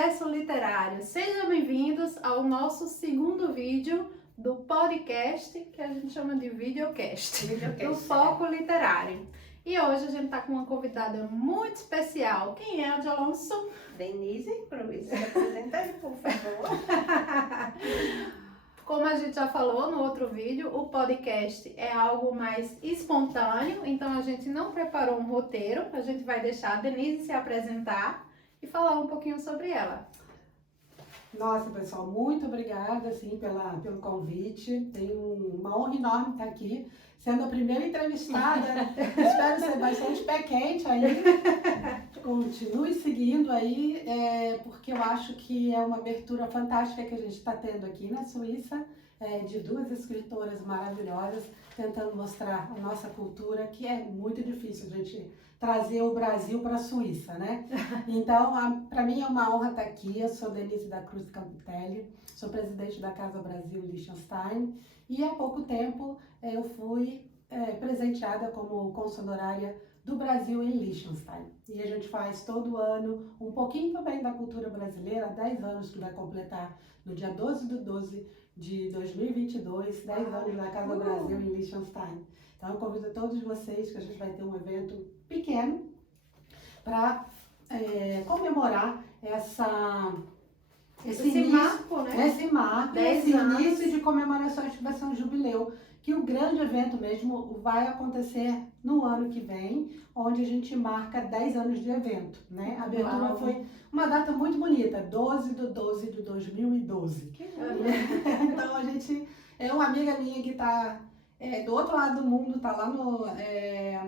Universo Literário. Sejam bem-vindos ao nosso segundo vídeo do podcast, que a gente chama de videocast, do Foco Literário. E hoje a gente está com uma convidada muito especial. Quem é a de Alonso? Denise Cruz. Se apresenta aí, por favor. Como a gente já falou no outro vídeo, o podcast é algo mais espontâneo, então a gente não preparou um roteiro, a gente vai deixar a Denise se apresentar e falar um pouquinho sobre ela. Nossa, pessoal, muito obrigada assim, pelo convite. Tenho uma honra enorme estar aqui, sendo a primeira entrevistada. Espero ser bastante pé quente aí. Continue seguindo aí, porque eu acho que é uma abertura fantástica que a gente está tendo aqui na Suíça, de duas escritoras maravilhosas, tentando mostrar a nossa cultura, que é muito difícil a gente trazer o Brasil para a Suíça, né? Então, para mim é uma honra estar aqui. Eu sou Denise da Cruz Campitelli, sou presidente da Casa Brasil Liechtenstein e há pouco tempo eu fui presenteada como cônsul honorária do Brasil em Liechtenstein. E a gente faz todo ano um pouquinho também da cultura brasileira, 10 anos que vai completar no dia 12/12 de 2022, 10 anos da Casa Brasil em Liechtenstein. Então eu convido todos vocês que a gente vai ter um evento pequeno para comemorar esse marco, né? Esse marco, 10 esse anos. início de comemorações que vai ser um jubileu, que o grande evento mesmo vai acontecer no ano que vem, onde a gente marca 10 anos de evento, né? A abertura Uau. foi uma data muito bonita, 12/12 de 2012. Que Então a gente, uma amiga minha que está do outro lado do mundo, está lá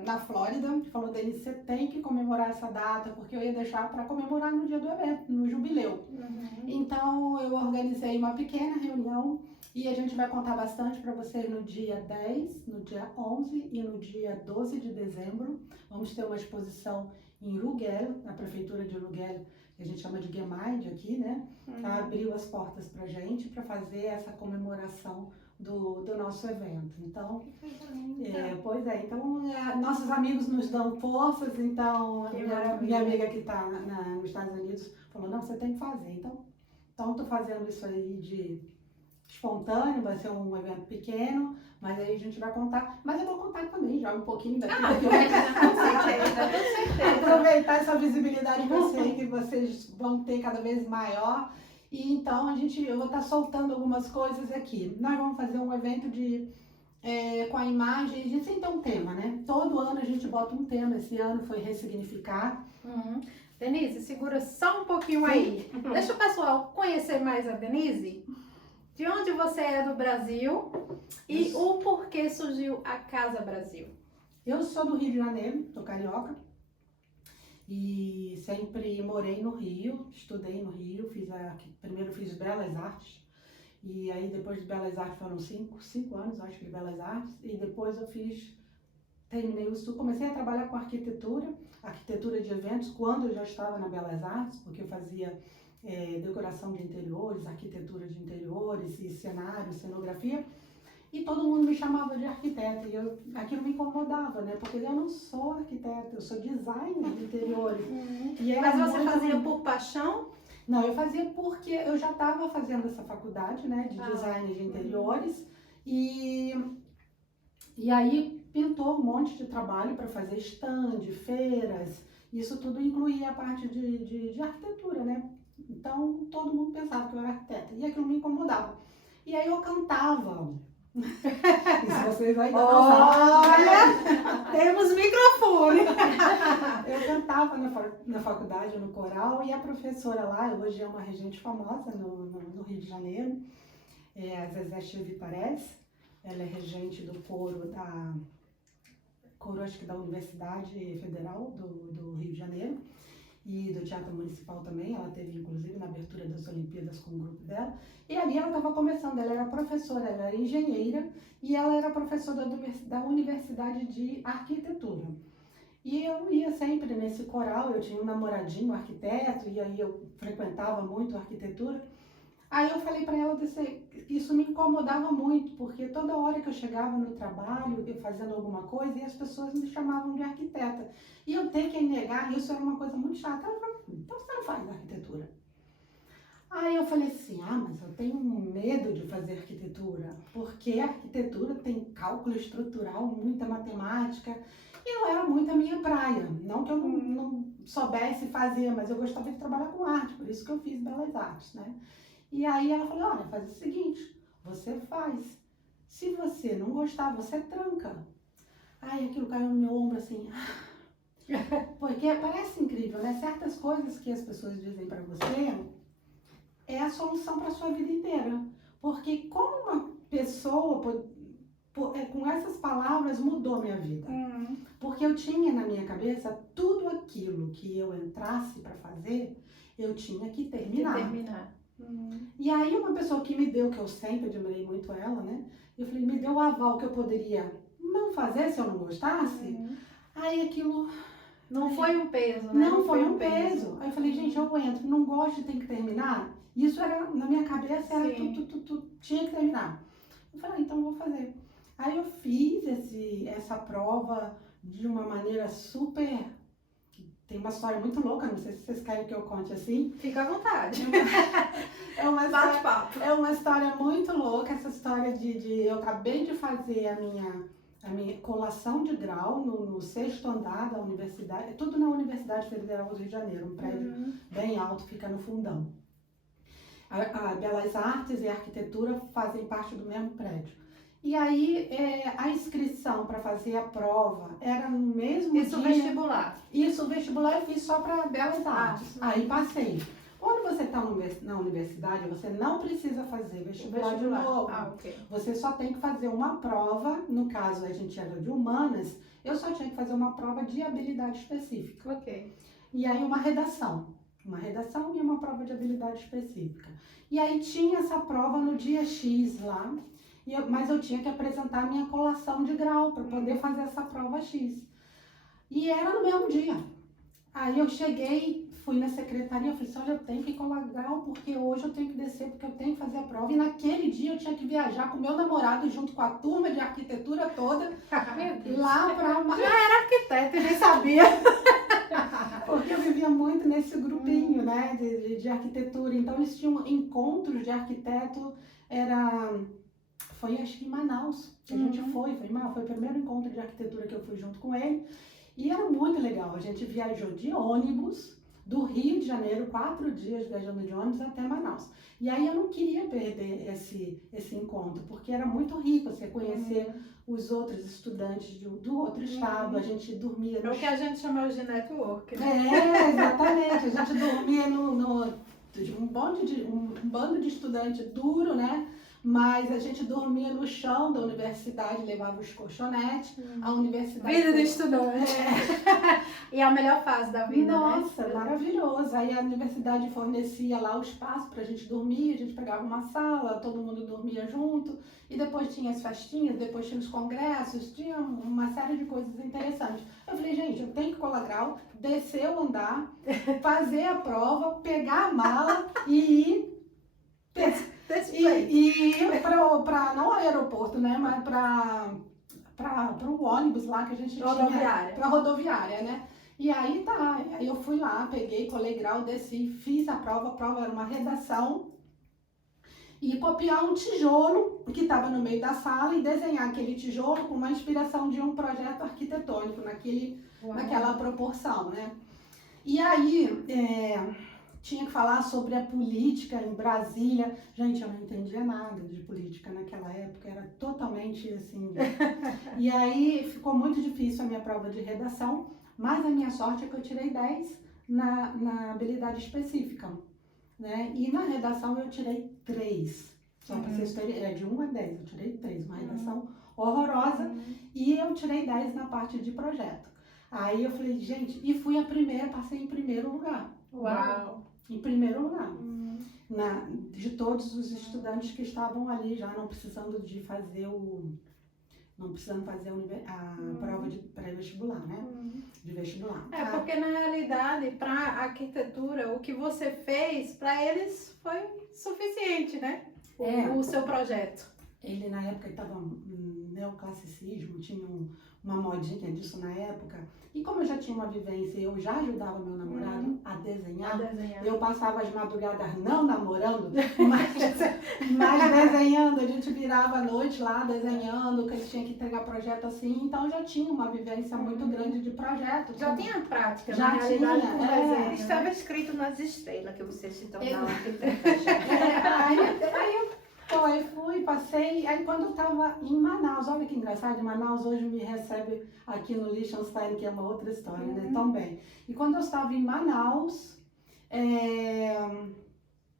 na Flórida, que falou: Denise, você tem que comemorar essa data, porque eu ia deixar para comemorar no dia do evento, no jubileu. Então eu organizei uma pequena reunião e a gente vai contar bastante para vocês no dia 10, no dia 11 e no dia 12 de dezembro. Vamos ter uma exposição em Rugel, na prefeitura de Rugel, que a gente chama de Gemeinde aqui, né? Abriu as portas para gente para fazer essa comemoração do nosso evento. Então, nossos amigos nos dão forças, então minha amiga que está nos Estados Unidos falou: não, você tem que fazer. Então estou fazendo isso aí de espontâneo, vai ser um evento pequeno, mas aí a gente vai contar. Mas eu vou contar também já um pouquinho daqui. Com certeza. Aproveitar essa visibilidade que eu sei que vocês vão ter cada vez maior. E então eu vou estar soltando algumas coisas aqui. Nós vamos fazer um evento com a imagem, a gente sempre tem um tema, né? Todo ano a gente bota um tema. Esse ano foi ressignificar. Denise, segura só um pouquinho aí. Deixa o pessoal conhecer mais a Denise. De onde você é do Brasil e o porquê surgiu a Casa Brasil? Eu sou do Rio de Janeiro, sou carioca. E sempre morei no Rio, estudei no Rio, primeiro fiz Belas Artes, e aí depois de Belas Artes foram 5 anos, acho que de Belas Artes, e depois terminei o estudo, comecei a trabalhar com arquitetura de eventos, quando eu já estava na Belas Artes, porque eu fazia decoração de interiores, arquitetura de interiores, e cenário, cenografia. E todo mundo me chamava de arquiteta, e aquilo me incomodava, né? Porque eu não sou arquiteta, eu sou designer de interiores. Mas você fazia por paixão? Não, eu fazia porque eu já estava fazendo essa faculdade, né, de design de interiores. E aí pintou um monte de trabalho para fazer stand, feiras. Isso tudo incluía a parte de arquitetura, né? Então todo mundo pensava que eu era arquiteta, e aquilo me incomodava. E aí eu cantava. E se vocês ainda não sabem, Temos microfone! eu cantava na faculdade, no coral, e a professora lá, hoje é uma regente famosa no Rio de Janeiro, a Zezé Chevitares. Ela é regente do coro acho que da Universidade Federal do Rio de Janeiro, e do Teatro Municipal também. Ela teve inclusive na abertura das Olimpíadas com o grupo dela, e ali ela estava começando. Ela era professora, ela era engenheira, e ela era professora da Universidade de Arquitetura. E eu ia sempre nesse coral, eu tinha um namoradinho arquiteto, e aí eu frequentava muito a arquitetura. Aí eu falei para ela, isso me incomodava muito, porque toda hora que eu chegava no trabalho, eu fazendo alguma coisa, e as pessoas me chamavam de arquiteta. E eu ter que negar isso era uma coisa muito chata. Ela falou: então você não faz arquitetura? Aí eu falei assim, mas eu tenho medo de fazer arquitetura, porque a arquitetura tem cálculo estrutural, muita matemática, e não era muito a minha praia. Não que eu não soubesse fazer, mas eu gostava de trabalhar com arte, por isso que eu fiz Belas Artes, né? E aí ela falou, olha, faz o seguinte, você faz. Se você não gostar, você tranca. Aí aquilo caiu no meu ombro assim, porque parece incrível, né? Certas coisas que as pessoas dizem pra você é a solução para sua vida inteira. Porque como uma pessoa, com essas palavras, mudou minha vida. Porque eu tinha na minha cabeça tudo aquilo que eu entrasse para fazer, eu tinha que terminar. E aí uma pessoa que me deu, que eu sempre admirei muito ela, né? Eu falei, me deu o aval que eu poderia não fazer se eu não gostasse. Aí aquilo... Não foi um peso, né? Não foi um peso. Aí eu falei, gente, eu entro, não gosto, tem que terminar. Isso era, na minha cabeça, era tudo, tinha que terminar. Eu falei, então eu vou fazer. Aí eu fiz essa prova de uma maneira super... Tem uma história muito louca, não sei se vocês querem que eu conte assim. Fica à vontade. É uma história muito louca, essa história de eu acabei de fazer a minha colação de grau no 6º andar da universidade, tudo na Universidade Federal do Rio de Janeiro, um prédio bem alto, fica no fundão. A Belas Artes e a Arquitetura fazem parte do mesmo prédio. E aí, a inscrição para fazer a prova era no mesmo dia... Isso vestibular? Isso, o vestibular eu fiz só para Belas Artes. Aí passei. Quando você está na universidade, você não precisa fazer vestibular de novo. Okay. Você só tem que fazer uma prova, no caso a gente era de humanas, eu só tinha que fazer uma prova de habilidade específica. Ok. E aí uma redação e uma prova de habilidade específica. E aí tinha essa prova no dia X lá, mas eu tinha que apresentar a minha colação de grau para poder fazer essa prova X. E era no mesmo dia. Aí eu cheguei, fui na secretaria, eu falei assim, olha, eu tenho que colar grau porque hoje eu tenho que descer, porque eu tenho que fazer a prova. E naquele dia eu tinha que viajar com o meu namorado junto com a turma de arquitetura toda, lá para... Já era arquiteta e nem sabia. Porque eu vivia muito nesse grupinho, né, de arquitetura. Então eles tinham encontros de arquiteto, foi acho que em Manaus, que a gente foi o primeiro encontro de arquitetura que eu fui junto com ele. E era muito legal, a gente viajou de ônibus do Rio de Janeiro, 4 dias viajando de ônibus até Manaus. E aí eu não queria perder esse encontro, porque era muito rico você conhecer os outros estudantes do outro estado, a gente dormia... É o que a gente chama hoje de network, né? Exatamente, a gente dormia um bando de estudante duro, né? Mas a gente dormia no chão da universidade, levava os colchonetes, a universidade... Vida de estudante. E é a melhor fase da vida, Nossa, né? maravilhoso. Aí a universidade fornecia lá o espaço pra gente dormir, a gente pegava uma sala, todo mundo dormia junto, e depois tinha as festinhas, depois tinha os congressos, tinha uma série de coisas interessantes. Eu falei, gente, eu tenho que colar grau, descer o andar, fazer a prova, pegar a mala e ir... E para não aeroporto, né, mas para o ônibus lá que a gente Rodoviária. Para rodoviária, né? E aí aí eu fui lá, peguei, colei grau, desci, fiz a prova era uma redação e copiar um tijolo que estava no meio da sala e desenhar aquele tijolo com uma inspiração de um projeto arquitetônico naquela proporção, né? E aí tinha que falar sobre a política em Brasília. Gente, eu não entendia nada de política naquela época, era totalmente assim. E aí ficou muito difícil a minha prova de redação, mas a minha sorte é que eu tirei 10 na habilidade específica, né? E na redação eu tirei 3. Só para vocês terem, de 1 a 10, eu tirei 3, uma redação horrorosa, e eu tirei 10 na parte de projeto. Aí eu falei, gente, e fui a primeira, passei em primeiro lugar. Uau! Em primeiro lugar, de todos os estudantes que estavam ali já não precisando fazer a prova de pré-vestibular, né? De vestibular. Porque na realidade, para a arquitetura, o que você fez, para eles foi suficiente, né? O seu projeto. ele na época estava neoclassicismo, tinha uma modinha disso na época. E como eu já tinha uma vivência, eu já ajudava meu namorado a desenhar. Eu passava as madrugadas não namorando, mas desenhando. A gente virava a noite lá desenhando, que ele tinha que entregar projeto assim. Então eu já tinha uma vivência muito grande de projeto. Já tinha prática, já na realidade, tinha, com desenho. Estava escrito nas estrelas que você se tornava Exato. arquiteta. Aí eu fui, passei, aí quando eu tava em Manaus, olha que engraçado, em Manaus hoje me recebe aqui no Liechtenstein, que é uma outra história, né, também. E quando eu estava em Manaus,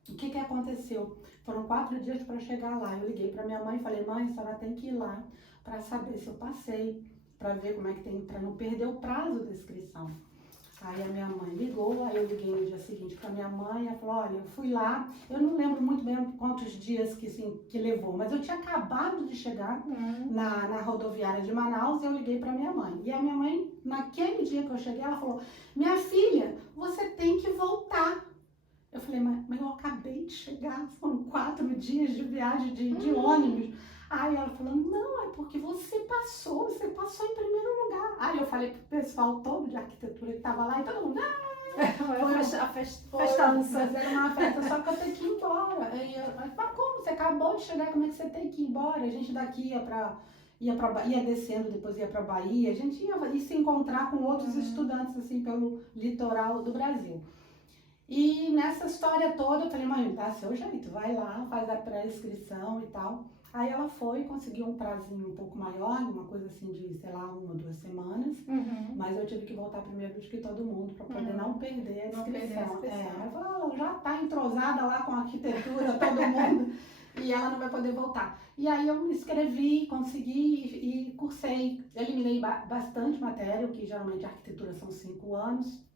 o que aconteceu? Foram 4 dias para chegar lá, eu liguei para minha mãe e falei, mãe, a senhora tem que ir lá para saber se eu passei, para ver como é que tem, para não perder o prazo da inscrição. Aí a minha mãe ligou, aí eu liguei no dia seguinte para minha mãe, ela falou, olha, eu fui lá, eu não lembro muito bem quantos dias que levou, mas eu tinha acabado de chegar na rodoviária de Manaus e eu liguei para minha mãe. E a minha mãe, naquele dia que eu cheguei, ela falou, minha filha, você tem que voltar. Eu falei, mas eu acabei de chegar, foram 4 dias de viagem de ônibus. Aí ela falou, não, é porque você passou em primeiro lugar. Aí eu falei pro pessoal todo de arquitetura que estava lá e todo mundo, Foi a festança. Era uma festa, só que eu tenho que ir embora. Aí eu falei, mas como? Você acabou de chegar, como é que você tem que ir embora? A gente daqui ia descendo, depois ia para Bahia, a gente ia se encontrar com outros estudantes assim pelo litoral do Brasil. E nessa história toda eu falei, mãe, dá seu jeito, vai lá, faz a pré-inscrição e tal. Aí ela foi, conseguiu um prazinho um pouco maior, uma coisa assim de, sei lá, 1 ou 2 semanas. Mas eu tive que voltar primeiro do que todo mundo, para poder não perder a inscrição. Ela falou, já tá entrosada lá com a arquitetura, todo mundo, e ela não vai poder voltar. E aí eu me inscrevi, consegui e cursei. Eliminei bastante matéria, que geralmente a arquitetura são 5 anos.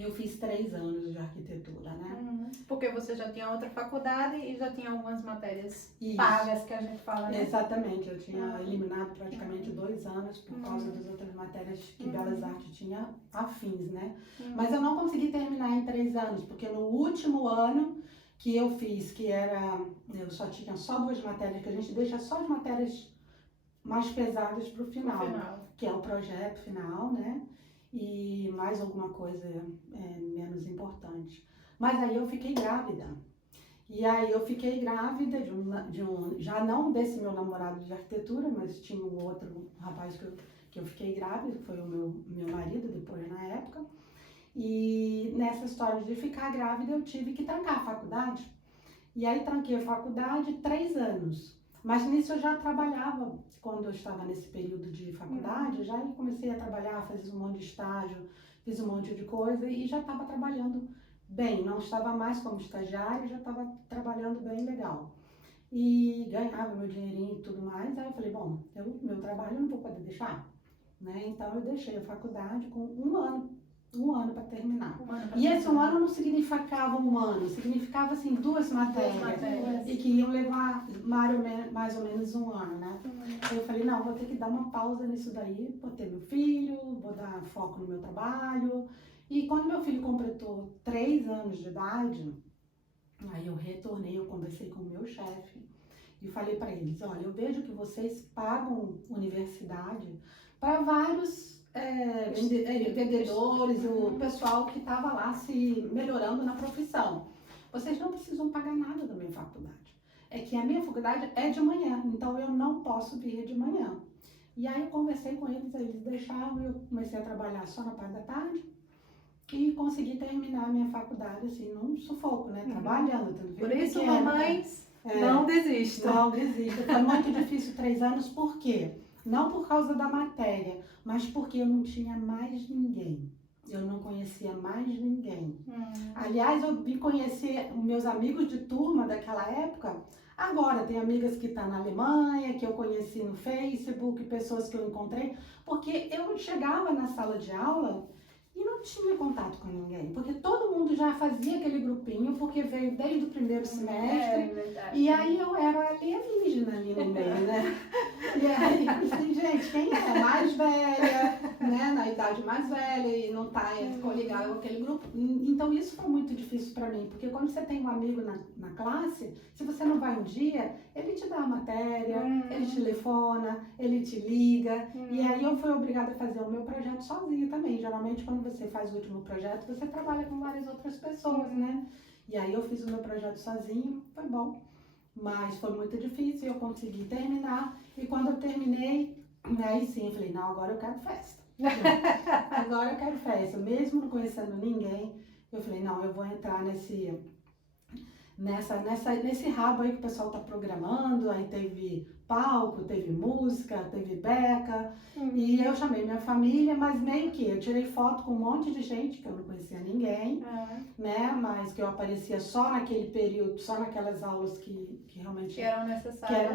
Eu fiz 3 anos de arquitetura, né? Porque você já tinha outra faculdade e já tinha algumas matérias Isso. pagas que a gente fala, né? Exatamente, eu tinha eliminado praticamente 2 anos por causa das outras matérias que Belas Artes tinha afins, né? Mas eu não consegui terminar em 3 anos, porque no último ano que eu fiz, que era, eu só tinha só 2 matérias, que a gente deixa só as matérias mais pesadas para o final, que é o projeto final, né? E mais alguma coisa menos importante. Mas aí eu fiquei grávida. E aí eu fiquei grávida já não desse meu namorado de arquitetura, mas tinha um outro rapaz que eu fiquei grávida, que foi o meu marido depois na época. E nessa história de ficar grávida eu tive que trancar a faculdade. E aí tranquei a faculdade 3 anos. Mas nisso eu já trabalhava, quando eu estava nesse período de faculdade, já comecei a trabalhar, fiz um monte de estágio, fiz um monte de coisa e já estava trabalhando bem. Não estava mais como estagiária, já estava trabalhando bem legal. E ganhava meu dinheirinho e tudo mais. Aí eu falei, bom, meu trabalho eu não vou poder deixar, né? Então eu deixei a faculdade com 1 ano para terminar. E esse 1 ano não significava 1 ano, significava assim 2 matérias. E que iam levar mais ou menos 1 ano, né? Eu falei, não, vou ter que dar uma pausa nisso daí, vou ter meu filho, vou dar foco no meu trabalho. E quando meu filho completou 3 anos de idade, aí eu retornei, eu conversei com o meu chefe e falei para eles, olha, eu vejo que vocês pagam universidade para vários vendedores, o pessoal que estava lá se melhorando na profissão. Vocês não precisam pagar nada da minha faculdade. É que a minha faculdade é de manhã, então eu não posso vir de manhã. E aí eu conversei com eles, eles deixavam, eu comecei a trabalhar só na parte da tarde e consegui terminar a minha faculdade assim, num sufoco, né? Trabalhando. Por isso, mamães, não desistam. Não desista. Foi muito difícil 3 anos, por quê? Não por causa da matéria, mas porque eu não tinha mais ninguém. Eu não conhecia mais ninguém. Aliás, eu vim conhecer meus amigos de turma daquela época. Agora, tem amigas que estão na Alemanha, que eu conheci no Facebook, pessoas que eu encontrei. Porque eu chegava na sala de aula e não tinha contato com ninguém. Porque todo mundo já fazia aquele grupinho, porque veio desde o primeiro semestre. E aí eu era alienígena ali no meio, né? E aí, assim, gente, quem é mais velha, né? né, na idade mais velha e não tá coligado com aquele grupo. Então isso foi muito difícil para mim, porque quando você tem um amigo na classe, se você não vai um dia, ele te dá a matéria, ele te telefona, ele te liga, e aí eu fui obrigada a fazer o meu projeto sozinha também. Geralmente quando você faz o último projeto, você trabalha com várias outras pessoas, né? E aí eu fiz o meu projeto sozinho, foi bom, mas foi muito difícil, eu consegui terminar, e quando eu terminei, aí sim, eu falei, não, agora eu quero festa. Agora eu quero festa. Mesmo não conhecendo ninguém, eu falei, não, eu vou entrar nesse rabo aí que o pessoal tá programando. Aí teve palco, teve música, teve beca. E eu chamei minha família, mas meio que eu tirei foto com um monte de gente que eu não conhecia ninguém, né? Mas que eu aparecia só naquele período, só naquelas aulas que realmente Que eram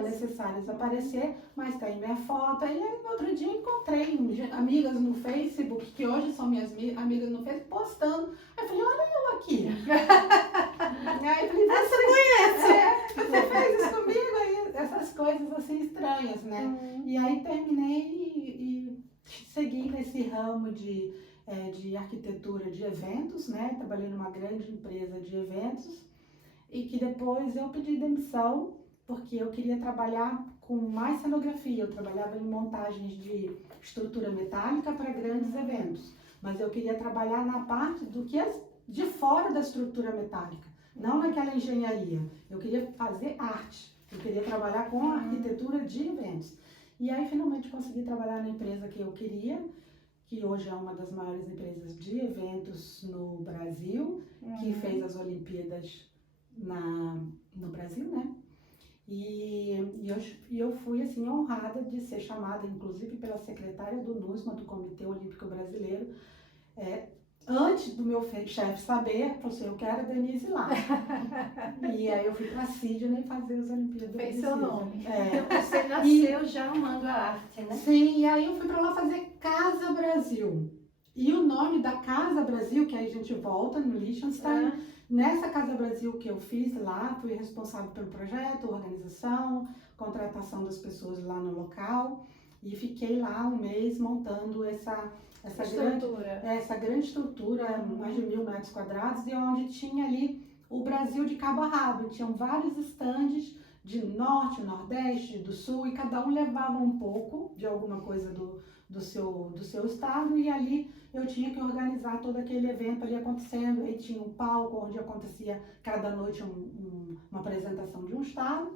necessárias. aparecer, mas tem minha foto. Aí no outro dia encontrei amigas no Facebook, que hoje são minhas amigas no Facebook, postando. Aí eu falei, olha eu aqui. Aí eu falei, você conhece? Você fez isso comigo? Aí essas coisas assim estranhas, né? E aí terminei e segui nesse ramo de arquitetura de eventos, né? Trabalhei numa grande empresa de eventos. E que depois eu pedi demissão, porque eu queria trabalhar com mais cenografia. Eu trabalhava em montagens de estrutura metálica para grandes eventos, mas eu queria trabalhar na parte de fora da estrutura metálica, não naquela engenharia. Eu queria fazer arte, eu queria trabalhar com a arquitetura de eventos. E aí finalmente consegui trabalhar na empresa que eu queria, que hoje é uma das maiores empresas de eventos no Brasil, que fez as Olimpíadas no Brasil, né? E eu fui assim honrada de ser chamada, inclusive pela secretária do NUSMA, do Comitê Olímpico Brasileiro, antes do meu chefe saber, falou assim, eu quero a Denise lá. E aí eu fui para Sydney fazer as Olimpíadas. Fez seu nome. Então você nasceu já amando a arte, né? Sim, e aí eu fui para lá fazer Casa Brasil. E o nome da Casa Brasil, que aí a gente volta no Liechtenstein, nessa Casa Brasil que eu fiz lá, fui responsável pelo projeto, organização, contratação das pessoas lá no local, e fiquei lá um mês montando essa grande estrutura, mais de 1.000 metros quadrados, e onde tinha ali o Brasil de cabo a rabo. Tinham vários estandes de norte, nordeste, do sul, e cada um levava um pouco de alguma coisa do seu estado, e ali eu tinha que organizar todo aquele evento ali acontecendo. Aí tinha um palco onde acontecia cada noite uma apresentação de um estado,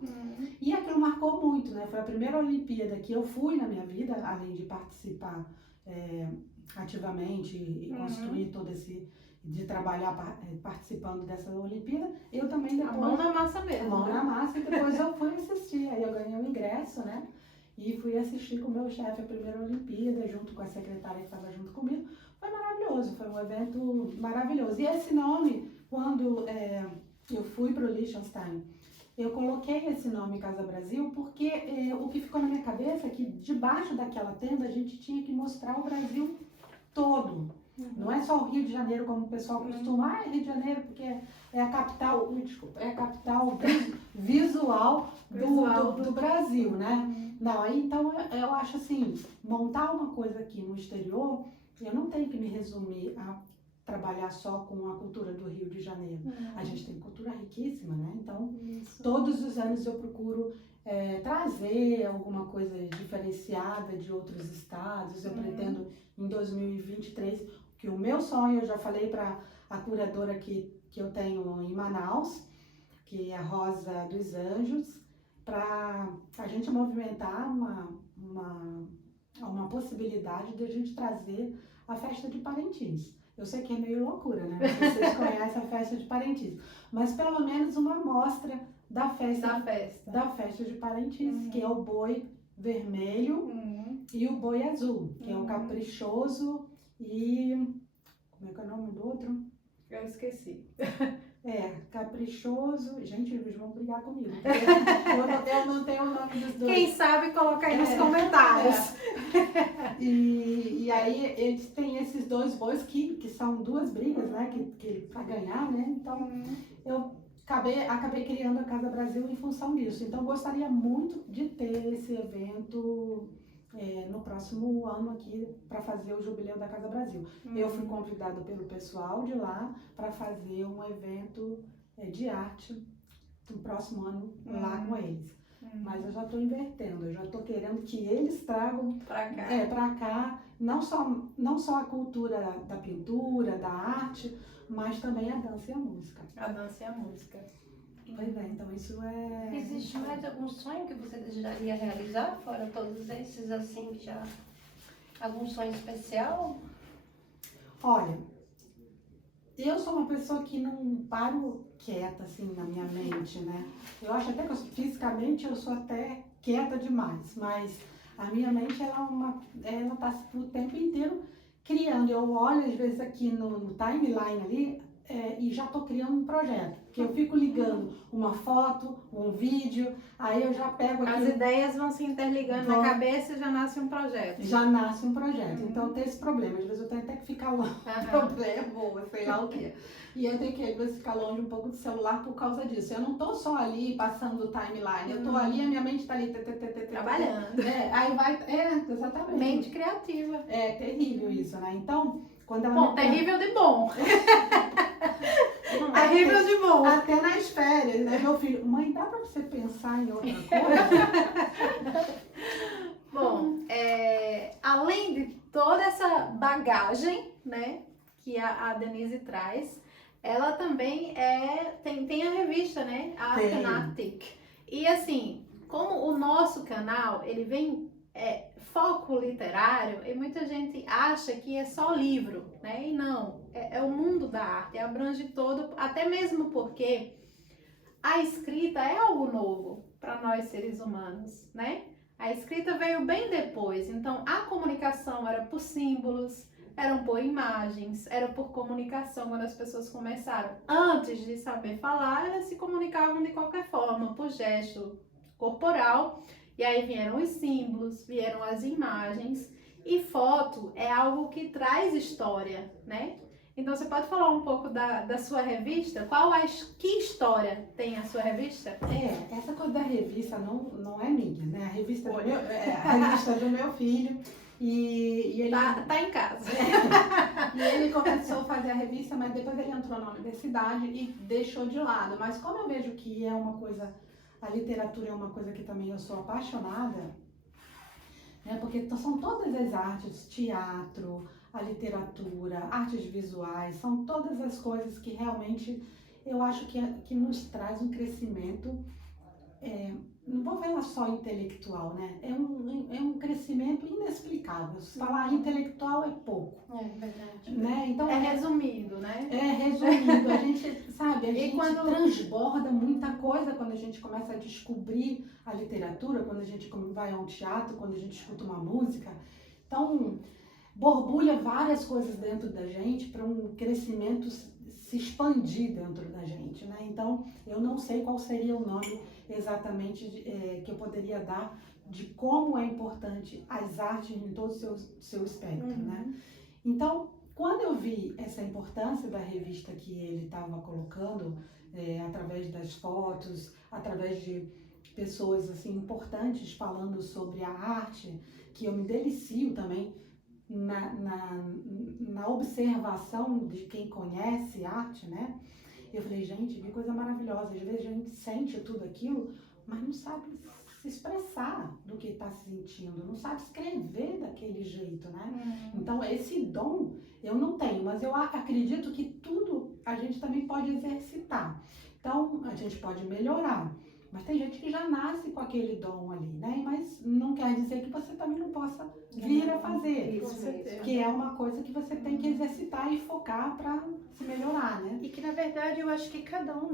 e aquilo marcou muito, né? Foi a primeira Olimpíada que eu fui na minha vida, além de participar ativamente e construir todo de trabalhar participando dessa Olimpíada. Eu também depois... A mão na massa mesmo. A mão na massa, e depois eu fui assistir. Aí eu ganhei o ingresso, né? E fui assistir com o meu chefe a primeira Olimpíada, junto com a secretária que estava junto comigo. Foi maravilhoso, foi um evento maravilhoso. E esse nome, quando eu fui para o Liechtenstein, eu coloquei esse nome Casa Brasil porque o que ficou na minha cabeça é que debaixo daquela tenda a gente tinha que mostrar o Brasil todo. Não é só o Rio de Janeiro, como o pessoal costuma, Rio de Janeiro, porque é a capital, é a capital visual do Brasil, né? Não, aí então eu acho assim, montar uma coisa aqui no exterior, eu não tenho que me resumir a trabalhar só com a cultura do Rio de Janeiro. A gente tem cultura riquíssima, né? Então, todos os anos eu procuro trazer alguma coisa diferenciada de outros estados. Eu pretendo, em 2023, que o meu sonho, eu já falei para a curadora que eu tenho em Manaus, que é a Rosa dos Anjos, para a gente movimentar uma possibilidade de a gente trazer a festa de Parintins. Eu sei que é meio loucura, né? Vocês conhecem a festa de Parintins, mas pelo menos uma amostra da festa de Parintins, que é o boi vermelho e o boi azul, que é o caprichoso e... como é que é o nome do outro? Eu esqueci. Caprichoso. Gente, eles vão brigar comigo. Eu não tenho o nome dos dois. Quem sabe, coloca aí nos comentários. E aí, eles têm esses dois bois que são duas brigas, né? Que para ganhar, né? Então, eu acabei criando a Casa Brasil em função disso. Então, gostaria muito de ter esse evento no próximo ano aqui para fazer o Jubileu da Casa Brasil. Eu fui convidada pelo pessoal de lá para fazer um evento de arte no próximo ano lá com eles. Mas eu já estou invertendo, eu já estou querendo que eles tragam para cá não só a cultura da pintura, da arte, mas também a dança e a música. A dança e a música. Pois é, então isso é... Existe mais algum sonho que você desejaria realizar, fora todos esses, assim, que já... Algum sonho especial? Olha, eu sou uma pessoa que não paro quieta, assim, na minha mente, né? Eu acho até que fisicamente eu sou até quieta demais, mas a minha mente, ela tá o tempo inteiro criando. Eu olho, às vezes, aqui no timeline ali, e já tô criando um projeto. Porque eu fico ligando uma foto, um vídeo, aí eu já pego aqui... As ideias vão se interligando na cabeça e já nasce um projeto. Já nasce um projeto. Então tem esse problema. Às vezes eu tenho até que ficar longe do problema, sei lá o quê. E eu tenho que, às vezes, ficar longe um pouco do celular por causa disso. Eu não tô só ali passando o timeline. Eu tô ali, a minha mente tá ali... Trabalhando. Aí vai... exatamente. Mente criativa. É terrível isso, né? Então, quando ela... Bom, terrível de bom. Terrível de bom. Até nas férias, né? Meu filho, mãe, dá pra você pensar em outra coisa? Bom, além de toda essa bagagem, né, que a Denise traz, ela também tem a revista, né, a Fanatic. E assim, como o nosso canal, ele vem foco literário, e muita gente acha que é só livro, né, e não, é o mundo da arte, abrange todo, até mesmo porque a escrita é algo novo para nós seres humanos, né? A escrita veio bem depois, então a comunicação era por símbolos, eram por imagens, era por comunicação quando as pessoas começaram. Antes de saber falar, elas se comunicavam de qualquer forma, por gesto corporal, e aí vieram os símbolos, vieram as imagens, e foto é algo que traz história, né? Então você pode falar um pouco da sua revista? Que história tem a sua revista? Essa coisa da revista não é minha, né? A revista é do meu filho. E ele tá em casa. E ele começou a fazer a revista, mas depois ele entrou na universidade e deixou de lado. Mas como eu vejo que é uma coisa, a literatura é uma coisa que também eu sou apaixonada, né? Porque são todas as artes, teatro, a literatura, artes visuais, são todas as coisas que realmente eu acho que nos traz um crescimento, não vou falar só intelectual, né? É um crescimento inexplicável. Se falar intelectual é pouco. É verdade. Né? Então, Resumindo, né? Resumindo. A gente, sabe, quando transborda muita coisa quando a gente começa a descobrir a literatura, quando a gente vai a um teatro, quando a gente escuta uma música. Então, borbulha várias coisas dentro da gente para um crescimento se expandir dentro da gente, né? Então, eu não sei qual seria o nome exatamente que eu poderia dar de como é importante as artes em todo o seu espectro, né? Então, quando eu vi essa importância da revista que ele estava colocando, através das fotos, através de pessoas assim importantes falando sobre a arte, que eu me delicio também na observação de quem conhece arte, né? Eu falei, gente, que coisa maravilhosa. Às vezes a gente sente tudo aquilo, mas não sabe se expressar do que está se sentindo, não sabe escrever daquele jeito, né? Então, esse dom eu não tenho, mas eu acredito que tudo a gente também pode exercitar. Então, a gente pode melhorar. Mas tem gente que já nasce com aquele dom ali, né? Mas não quer dizer que você também não possa vir a fazer. Isso mesmo. Que é uma coisa que você tem que exercitar e focar para se melhorar, né? E que, na verdade, eu acho que cada um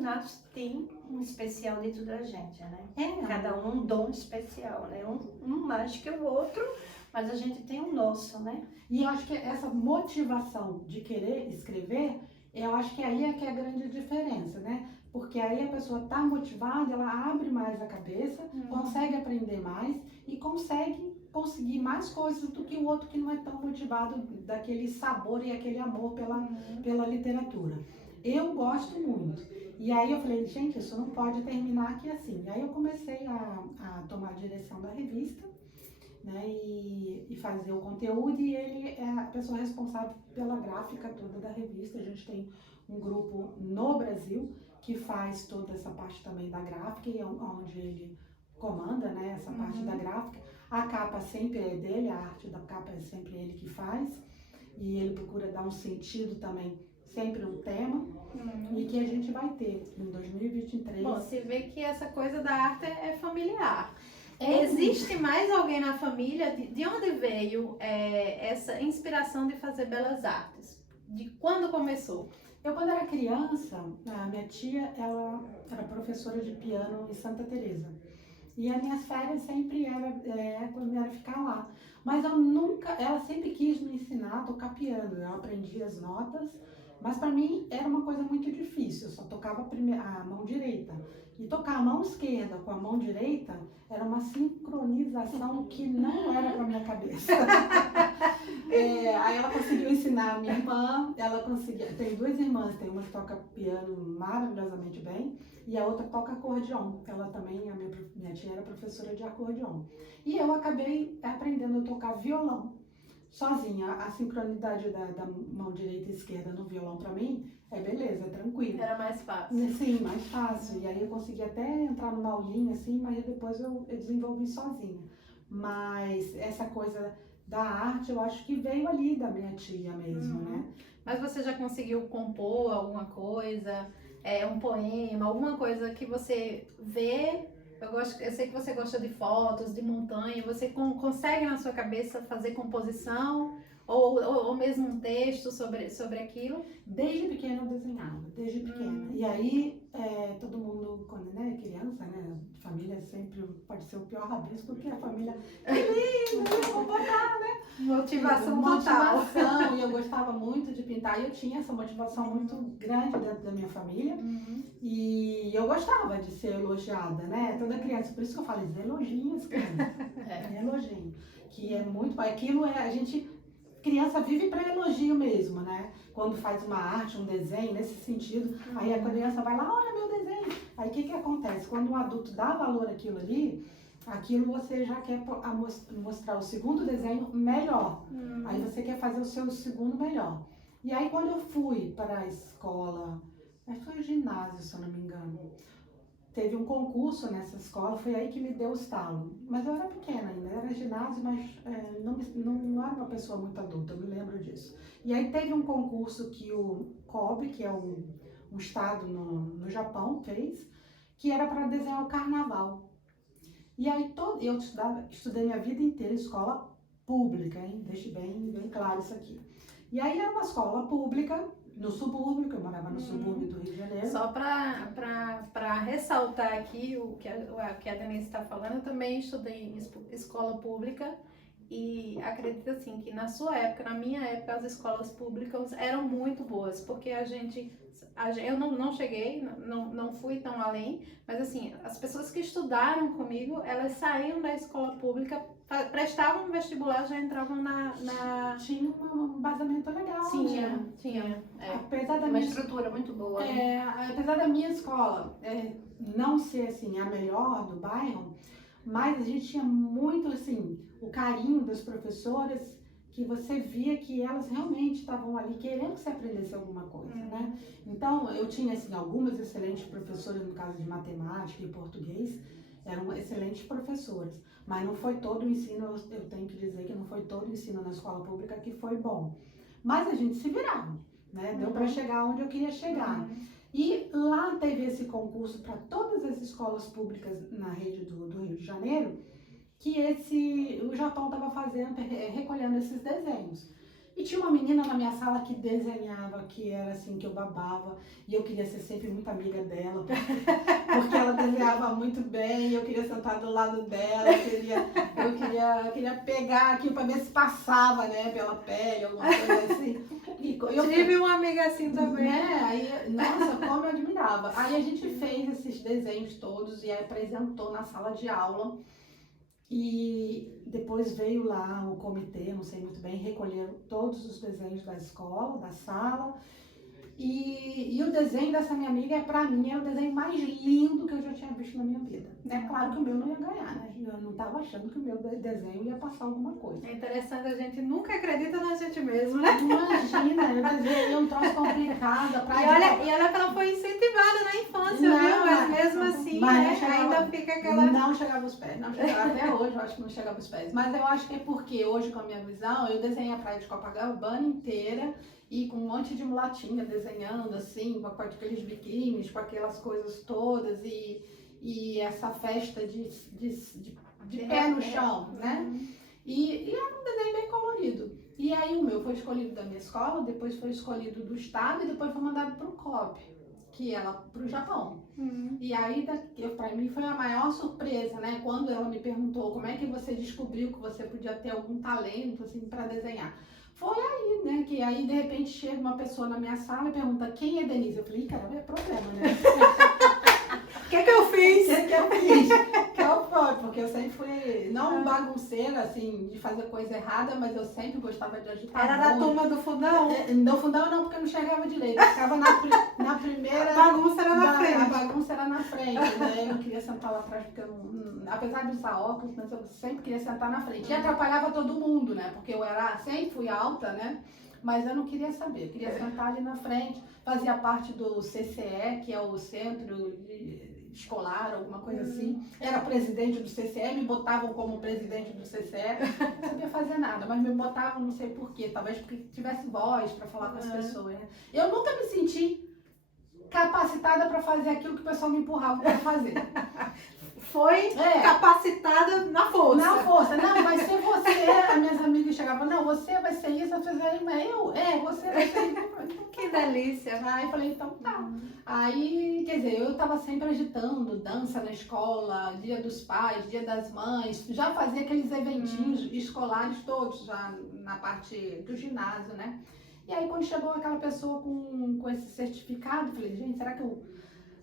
tem um especial dentro da gente, né? Cada um dom especial, né? Um mais que o outro, mas a gente tem o nosso, né? E eu acho que essa motivação de querer escrever, eu acho que aí é que é a grande diferença, né? Porque aí a pessoa está motivada, ela abre mais a cabeça, consegue aprender mais e conseguir mais coisas do que o outro que não é tão motivado daquele sabor e aquele amor pela literatura. Eu gosto muito. E aí eu falei, gente, isso não pode terminar aqui assim. E aí eu comecei a tomar a direção da revista né, e fazer o conteúdo, e ele é a pessoa responsável pela gráfica toda da revista. A gente tem um grupo no Brasil que faz toda essa parte também da gráfica, e onde ele comanda, né, essa parte da gráfica. A capa sempre é dele, a arte da capa é sempre ele que faz, e ele procura dar um sentido também, sempre um tema, e que a gente vai ter em 2023. Bom, você vê que essa coisa da arte é familiar. É. Existe mais alguém na família? De onde veio essa inspiração de fazer belas artes? De quando começou? Eu, quando era criança, a minha tia, ela era professora de piano em Santa Teresa. E as minhas férias sempre era quando era ficar lá. Mas eu nunca, ela sempre quis me ensinar a tocar piano. Eu aprendi as notas, mas para mim era uma coisa muito difícil. Eu só tocava a mão direita. E tocar a mão esquerda com a mão direita era uma sincronização que não era para minha cabeça. Aí ela conseguiu ensinar a minha irmã, tem duas irmãs, tem uma que toca piano maravilhosamente bem e a outra toca acordeon. Ela também, a minha tia era professora de acordeon. E eu acabei aprendendo a tocar violão sozinha. A sincronidade da mão direita e esquerda no violão para mim é beleza, é tranquilo. Era mais fácil. Sim, mais fácil. E aí eu consegui até entrar numa aulinha assim, mas depois eu desenvolvi sozinha. Mas essa coisa da arte, eu acho que veio ali da minha tia mesmo, né? Mas você já conseguiu compor alguma coisa, um poema, alguma coisa que você vê? Eu sei que você gosta de fotos, de montanha, você consegue na sua cabeça fazer composição ou mesmo um texto sobre aquilo? Desde pequena eu desenhava, desde pequena. E aí, todo mundo, quando é criança, né, família sempre pode ser o pior rabisco, porque a família é linda, eu vou botar, né? Motivação total. Motivação, e eu gostava muito de pintar, e eu tinha essa motivação muito grande dentro da minha família, e eu gostava de ser elogiada, né? Toda criança, por isso que eu falo, elogiem as crianças, elogiem, que é muito, aquilo a gente... Criança vive para elogio mesmo, né? Quando faz uma arte, um desenho, nesse sentido, aí a criança vai lá, olha meu desenho. Aí o que acontece? Quando um adulto dá valor àquilo ali, aquilo você já quer mostrar o segundo desenho melhor. Aí você quer fazer o seu segundo melhor. E aí quando eu fui para a escola, acho que foi o ginásio, se eu não me engano, teve um concurso nessa escola, foi aí que me deu o estalo. Mas eu era pequena ainda, era ginásio, mas não era uma pessoa muito adulta, eu me lembro disso. E aí teve um concurso que o Kobe, que é um estado no Japão, fez, que era para desenhar o carnaval. E aí eu estudei minha vida inteira em escola pública, hein? Deixe bem claro isso aqui. E aí era uma escola pública, no subúrbio, que eu morava no subúrbio do Rio de Janeiro. Só para ressaltar aqui o que a Denise está falando, eu também estudei em escola pública e acredito assim que na sua época, na minha época, as escolas públicas eram muito boas, porque eu não cheguei, não fui tão além, mas assim, as pessoas que estudaram comigo, elas saíam da escola pública, prestavam vestibular, já entravam na... Tinha um embasamento legal. Tinha. Apesar da Uma minha estrutura muito boa. apesar da minha escola não ser assim a melhor do bairro, mas a gente tinha muito assim o carinho das professoras, que você via que elas realmente estavam ali querendo que você aprendesse alguma coisa, né? Então eu tinha assim algumas excelentes professoras, no caso de matemática e português, eram excelentes professoras, mas não foi todo o ensino, eu tenho que dizer que não foi todo o ensino na escola pública que foi bom, mas a gente se virava, né? Deu para chegar onde eu queria chegar. E lá teve esse concurso para todas as escolas públicas na rede do Rio de Janeiro, que o Japão estava recolhendo esses desenhos. E tinha uma menina na minha sala que desenhava, que era assim, que eu babava, e eu queria ser sempre muito amiga dela, porque ela desenhava muito bem, eu queria sentar do lado dela, eu queria pegar aquilo para ver se passava, né, pela pele, alguma coisa assim. Eu tive uma amiga assim também. Aí, nossa, como eu admirava. Aí a gente fez esses desenhos todos e apresentou na sala de aula. E depois veio lá o comitê, não sei muito bem, recolheram todos os desenhos da escola, da sala. E o desenho dessa minha amiga, pra mim, é o desenho mais lindo que eu já tinha visto na minha vida. É claro que o meu não ia ganhar, né? Eu não estava achando que o meu desenho ia passar alguma coisa. É interessante, a gente nunca acredita na gente mesmo, né? Imagina, eu desenhei um troço complicado. E olha que ela foi incentivada na infância, Não, viu? Mas mas- mesmo assim, mas não né? chegava- Ainda fica aquela... Não chegava aos pés, não chegava. Até hoje eu acho que não chegava aos pés. Mas eu acho que é porque hoje, com a minha visão, eu desenhei a praia de Copacabana inteira e com um monte de mulatinha desenhando assim, com aqueles biquínis, com aquelas coisas todas e essa festa de pé no chão, né? E era um desenho bem colorido. E aí o meu foi escolhido da minha escola, depois foi escolhido do estado e depois foi mandado para o COP, que ela para o Japão. E aí, para mim, foi a maior surpresa, né? Quando ela me perguntou como é que você descobriu que você podia ter algum talento, assim, para desenhar. Foi aí, né? Que aí, de repente, chega uma pessoa na minha sala e pergunta quem é Denise? Eu falei, cara, é problema, né? O que é que eu fiz? O que eu fiz? Que eu fui, porque eu sempre fui, não bagunceira, assim, de fazer coisa errada, mas eu sempre gostava de agitar. Era da muito. turma do fundão? No fundão não, porque eu não enxergava direito. Eu ficava na primeira. A bagunça era na A frente. bagunça era na frente, né? Eu não queria sentar lá atrás, porque eu não, apesar de usar óculos, mas eu sempre queria sentar na frente. E atrapalhava todo mundo, né? Porque eu sempre fui alta, né? Mas eu não queria saber, eu queria sentar ali na frente. Fazia parte do CCE, que é o Centro Escolar, alguma coisa assim. Era presidente do CCE, me botavam como presidente do CCE. Não sabia fazer nada, mas me botavam, não sei porquê. Talvez porque tivesse voz para falar com as pessoas, né? Eu nunca me senti capacitada para fazer aquilo que o pessoal me empurrava para fazer. Foi capacitada na força. Na força. Não, vai ser você. As minhas amigas chegavam, não, você vai ser isso. Eu falei, mas você vai ser isso. Que delícia. Aí eu falei, então tá. Aí, quer dizer, eu tava sempre agitando, dança na escola, dia dos pais, dia das mães. Já fazia aqueles eventinhos escolares todos, já na parte do ginásio, né? E aí quando chegou aquela pessoa com esse certificado, eu falei, gente, será que eu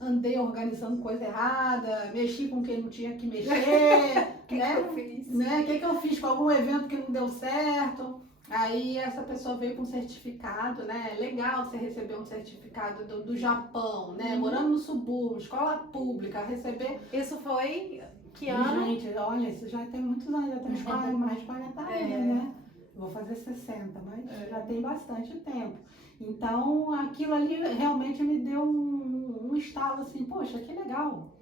andei organizando coisa errada, mexi com quem não tinha que mexer, O que eu fiz? né? O que eu fiz com algum evento que não deu certo? Aí essa pessoa veio com um certificado, né? Legal você receber um certificado do Japão, né? Morando no subúrbio, escola pública, receber... Isso foi que ano? Gente, olha, isso já tem muitos anos, já tem mais de 40 anos, né? Vou fazer 60, mas já tem bastante tempo. Então, aquilo ali realmente me deu um estalo assim, poxa, que legal.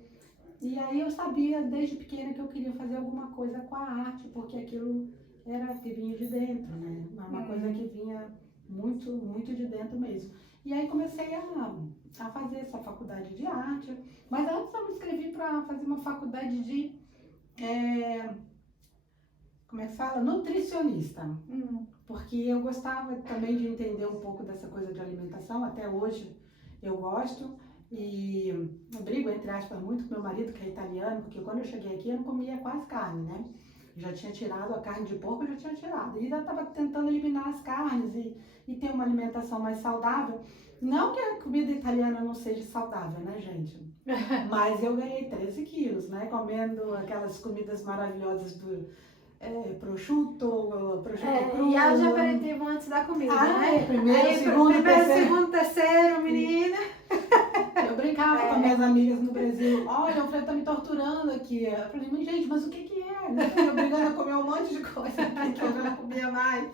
E aí eu sabia desde pequena que eu queria fazer alguma coisa com a arte, porque aquilo era que vinha de dentro, né? Uma coisa que vinha muito, muito de dentro mesmo. E aí comecei a fazer essa faculdade de arte, mas antes eu me inscrevi para fazer uma faculdade de, como é que fala? Nutricionista. Porque eu gostava também de entender um pouco dessa coisa de alimentação, até hoje eu gosto. E eu brigo, entre aspas, muito com meu marido, que é italiano, porque quando eu cheguei aqui eu não comia quase carne, né? Eu já tinha tirado a carne de porco, eu já tinha tirado. E já estava tentando eliminar as carnes e ter uma alimentação mais saudável. Não que a comida italiana não seja saudável, né, gente? Mas eu ganhei 13 quilos, né? Comendo aquelas comidas maravilhosas do prosciutto cru. E haja aperitivo antes da comida, né? Primeiro, segundo, terceiro, menina. Eu brincava com as minhas amigas no Brasil. Olha, o Fred tá me torturando aqui. Eu falei, mas gente, mas o que que é? Me obrigando a comer um monte de coisa que eu já não comia mais.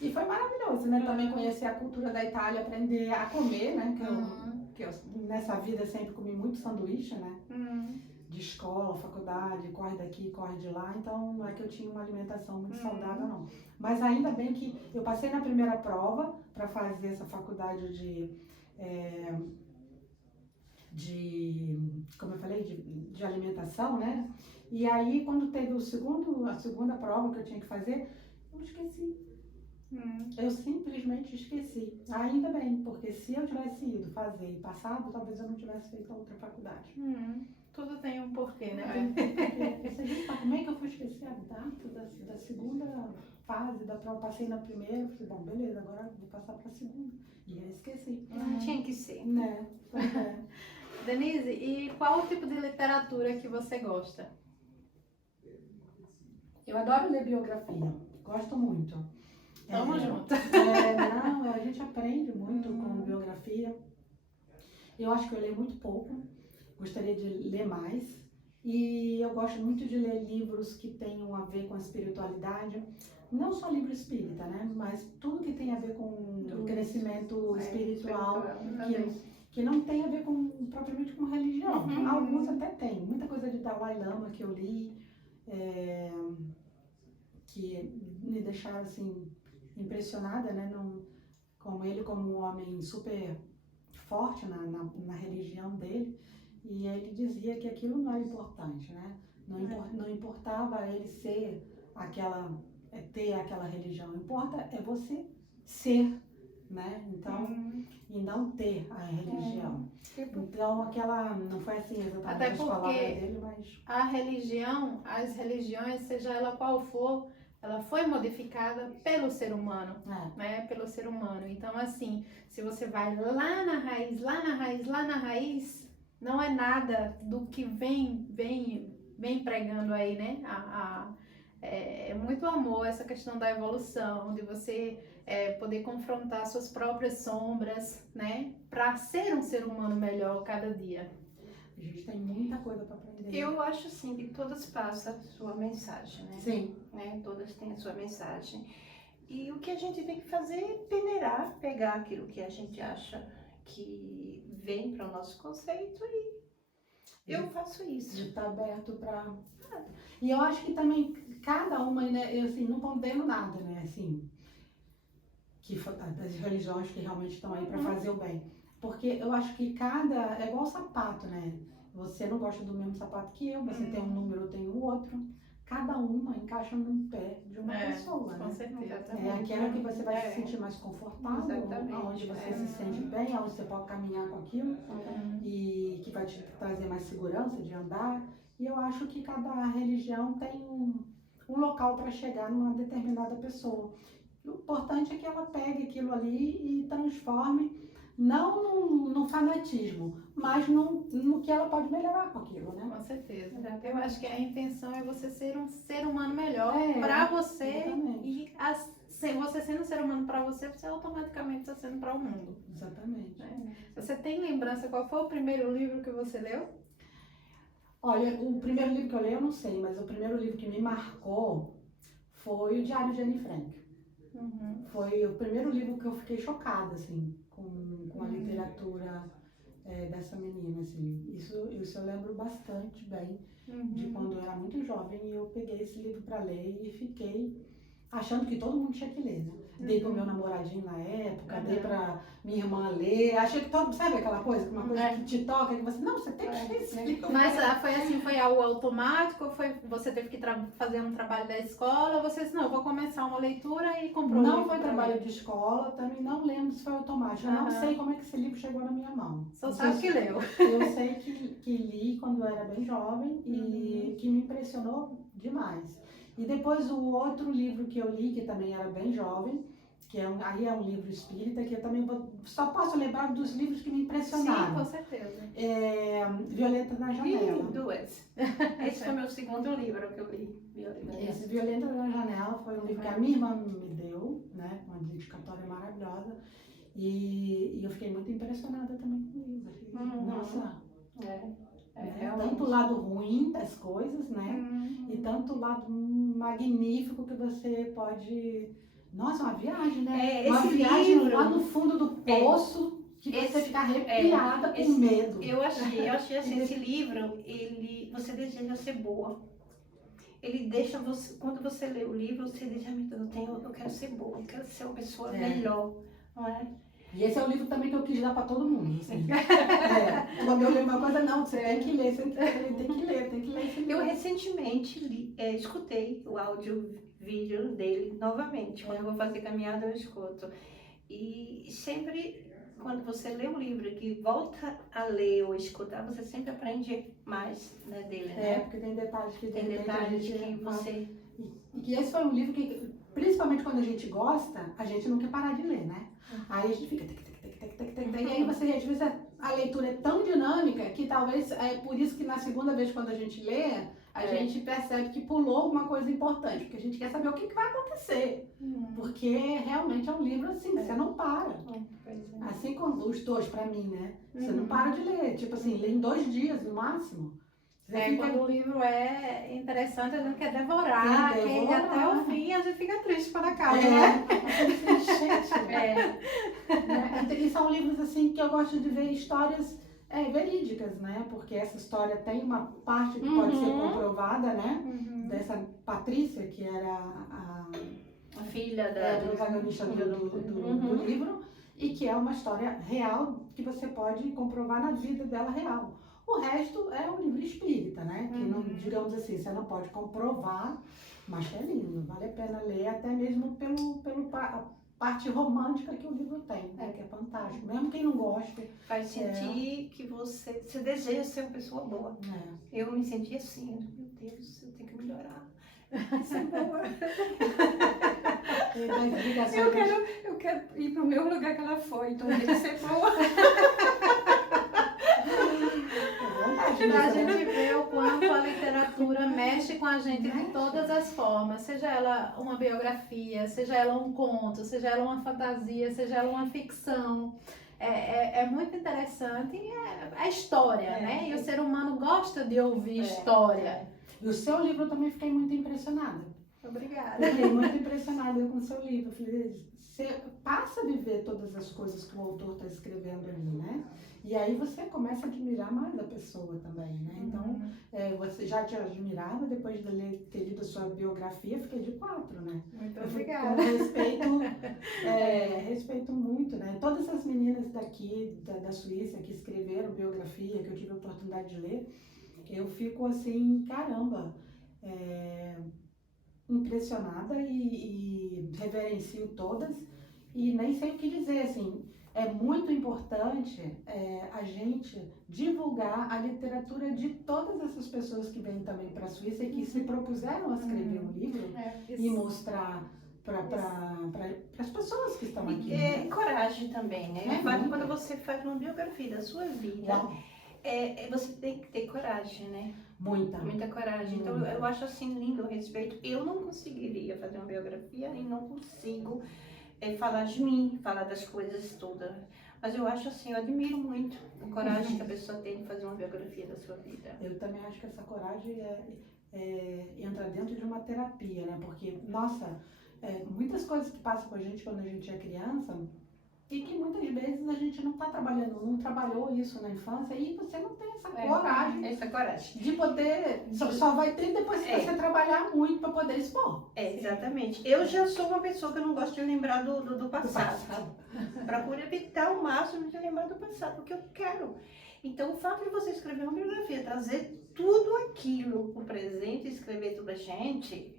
E foi maravilhoso, né? Também conhecer a cultura da Itália, aprender a comer, né? Que eu nessa vida sempre comi muito sanduíche, né? De escola, faculdade, corre daqui, corre de lá, então não é que eu tinha uma alimentação muito saudável, não. Mas ainda bem que eu passei na primeira prova para fazer essa faculdade como eu falei, de alimentação, né? E aí, quando teve a segunda prova que eu tinha que fazer, eu esqueci. Eu simplesmente esqueci. Ainda bem, porque se eu tivesse ido fazer e passado, talvez eu não tivesse feito a outra faculdade. Tudo tem um porquê, né? Você viu como é que eu fui esquecer a data da segunda fase da prova? Passei na primeira, falei, bom, beleza, agora vou passar para a segunda. E aí esqueci. Tinha que ser. Né? Denise, e qual o tipo de literatura que você gosta? Eu adoro ler biografia, gosto muito. Tamo junto. Não, a gente aprende muito com biografia. Eu acho que eu leio muito pouco, gostaria de ler mais. E eu gosto muito de ler livros que tenham a ver com a espiritualidade. Não só livro espírita, né? Mas tudo que tem a ver com o crescimento espiritual, que não tem a ver propriamente com religião. Alguns até tem. Muita coisa de Dalai Lama que eu li, que me deixaram assim, impressionada, né? Como ele, como um homem super forte na religião dele. E ele dizia que aquilo não era importante, né? Não importava ele ter aquela religião. Importa é você ser, né? Então, e não ter a religião. Então, não foi assim exatamente Até as palavras porque dele, mas... as religiões, seja ela qual for, ela foi modificada pelo ser humano, né? Pelo ser humano. Então, assim, se você vai lá na raiz, não é nada do que vem pregando aí, né? É muito amor essa questão da evolução, de você poder confrontar suas próprias sombras, né? Para ser um ser humano melhor cada dia. A gente tem muita coisa para aprender. Eu acho assim que todas passam a sua mensagem, né? Sim. Né? Todas têm a sua mensagem. E o que a gente tem que fazer é peneirar, pegar aquilo que a gente acha que vem para o nosso conceito e eu faço isso. De estar aberto para... E eu acho que também cada uma, né? Eu assim, não condeno nada, né? Assim, das religiões que realmente estão aí para fazer o bem. Porque eu acho que é igual sapato, né? Você não gosta do mesmo sapato que eu, você tem um número, eu tenho o outro. Cada uma encaixa no pé de uma pessoa, né? Com certeza. É aquela que você vai se sentir mais confortável, onde você se sente bem, onde você pode caminhar com aquilo e que vai te trazer mais segurança de andar. E eu acho que cada religião tem um local para chegar numa determinada pessoa. O importante é que ela pegue aquilo ali e transforme, não no fanatismo, mas no que ela pode melhorar com aquilo, né? Com certeza. Eu acho que a intenção é você ser um ser humano melhor para você. Exatamente. E você sendo um ser humano para você, você automaticamente está sendo para o mundo. Exatamente. Né? Você tem lembrança qual foi o primeiro livro que você leu? Olha, o primeiro livro que eu li eu não sei, mas o primeiro livro que me marcou foi o Diário de Anne Frank. Foi o primeiro livro que eu fiquei chocada, assim, com a literatura dessa menina, assim. Isso eu lembro bastante bem de quando eu era muito jovem e eu peguei esse livro para ler e fiquei achando que todo mundo tinha que ler, né? Dei pro meu namoradinho na época, dei pra minha irmã ler, achei que todo, sabe aquela coisa, uma coisa que te toca, que você, não, você tem que ler esse livro. Mas foi assim, foi algo automático, ou você teve que fazer um trabalho da escola, ou você disse, não, eu vou começar uma leitura e comprou Não foi trabalho de escola, também não lembro se foi automático, eu não sei como é que esse livro chegou na minha mão. Só sabe que leu. Eu sei que li quando eu era bem jovem e que me impressionou demais. E depois o outro livro que eu li, que também era bem jovem, que aí é um livro espírita, que eu também só posso lembrar dos livros que me impressionaram. Sim, com certeza. Violeta na Janela. Duas. Esse foi meu segundo livro que eu li. Esse Violeta na Janela foi um livro que a minha irmã me deu, né, uma dedicatória maravilhosa, e eu fiquei muito impressionada também com o livro. Nossa, tanto o lado ruim das coisas, né, e tanto o lado magnífico que você pode... Nossa, uma viagem, né? Uma viagem livro, lá no fundo do poço, que você fica arrepiada com medo. Eu achei assim, esse livro, você deseja ser boa. Ele deixa você, quando você lê o livro, você diz, eu quero ser boa, eu quero ser uma pessoa melhor, não é? E esse é o livro também que eu quis dar para todo mundo. Assim. Quando eu leio uma coisa, não, você tem que ler, tem que ler esse livro. Eu recentemente escutei o vídeo dele novamente. Quando eu vou fazer caminhada, eu escuto. E sempre, quando você lê um livro que volta a ler ou escutar, você sempre aprende mais, né, dele, né? Porque tem detalhes que tem detalhes que você... E que esse foi um livro que, principalmente quando a gente gosta, a gente não quer parar de ler, né? Aí a gente fica... E aí você, às vezes, a leitura é tão dinâmica que talvez é por isso que na segunda vez quando a gente lê, a gente percebe que pulou alguma coisa importante, porque a gente quer saber o que vai acontecer. Porque realmente é um livro assim, você não para. Assim como os dois, pra mim, né? Você não para de ler. Tipo assim, lê em 2 dias no máximo. Você Quando o livro é interessante, a gente quer devorar, quer ir até o fim, a gente fica triste quando acaba, né? E são livros assim que eu gosto de ver histórias verídicas, né? Porque essa história tem uma parte que pode ser comprovada, né? Dessa Patrícia, que era a filha da protagonista do livro, e que é uma história real que você pode comprovar na vida dela real. O resto é um livro espírita, né? Que não, digamos assim, você não pode comprovar, mas é lindo, vale a pena ler, até mesmo pelo parte romântica que o livro tem, né? Que é fantástico. Mesmo quem não gosta. Faz sentir que você deseja ser uma pessoa boa. Eu me senti assim, meu Deus, eu tenho que melhorar. Ser boa. Eu quero ir para o meu lugar que ela foi, então eu quero ser boa. Pra gente ver o quanto a literatura mexe com a gente de todas as formas, seja ela uma biografia, seja ela um conto, seja ela uma fantasia, seja ela uma ficção. É muito interessante a história, né? E o ser humano gosta de ouvir história. E o seu livro eu também fiquei muito impressionada. Obrigada. Fiquei muito impressionada com o seu livro. Falei, você passa a viver todas as coisas que o autor está escrevendo ali, né? E aí você começa a admirar mais a pessoa também, né? Então, você já te admirava, depois de ter lido a sua biografia, fiquei de 4, né? Muito obrigada. Respeito muito, né? Todas as meninas daqui, da Suíça, que escreveram biografia, que eu tive a oportunidade de ler, eu fico assim, caramba, impressionada e reverencio todas e nem sei o que dizer, assim, é muito importante a gente divulgar a literatura de todas essas pessoas que vêm também para a Suíça e que se propuseram a escrever um livro e mostrar para as pessoas que estão aqui. E coragem também, né? Quando você faz uma biografia da sua vida, você tem que ter coragem, né? Muita coragem. Então, eu acho assim lindo o respeito. Eu não conseguiria fazer uma biografia e não consigo falar de mim, falar das coisas todas. Mas eu acho assim, eu admiro muito a coragem que a pessoa tem de fazer uma biografia da sua vida. Eu também acho que essa coragem entra dentro de uma terapia, né? Porque, nossa, muitas coisas que passam com a gente quando a gente é criança e que muitas vezes a gente não está trabalhando, não trabalhou isso na infância e você não tem essa coragem. Essa coragem. De poder, só vai ter depois que você trabalhar muito para poder expor. Exatamente. Eu já sou uma pessoa que eu não gosto de lembrar do passado. Procuro evitar ao máximo de lembrar do passado, porque eu quero. Então, o fato de você escrever uma biografia, trazer tudo aquilo para o presente, escrever tudo a gente,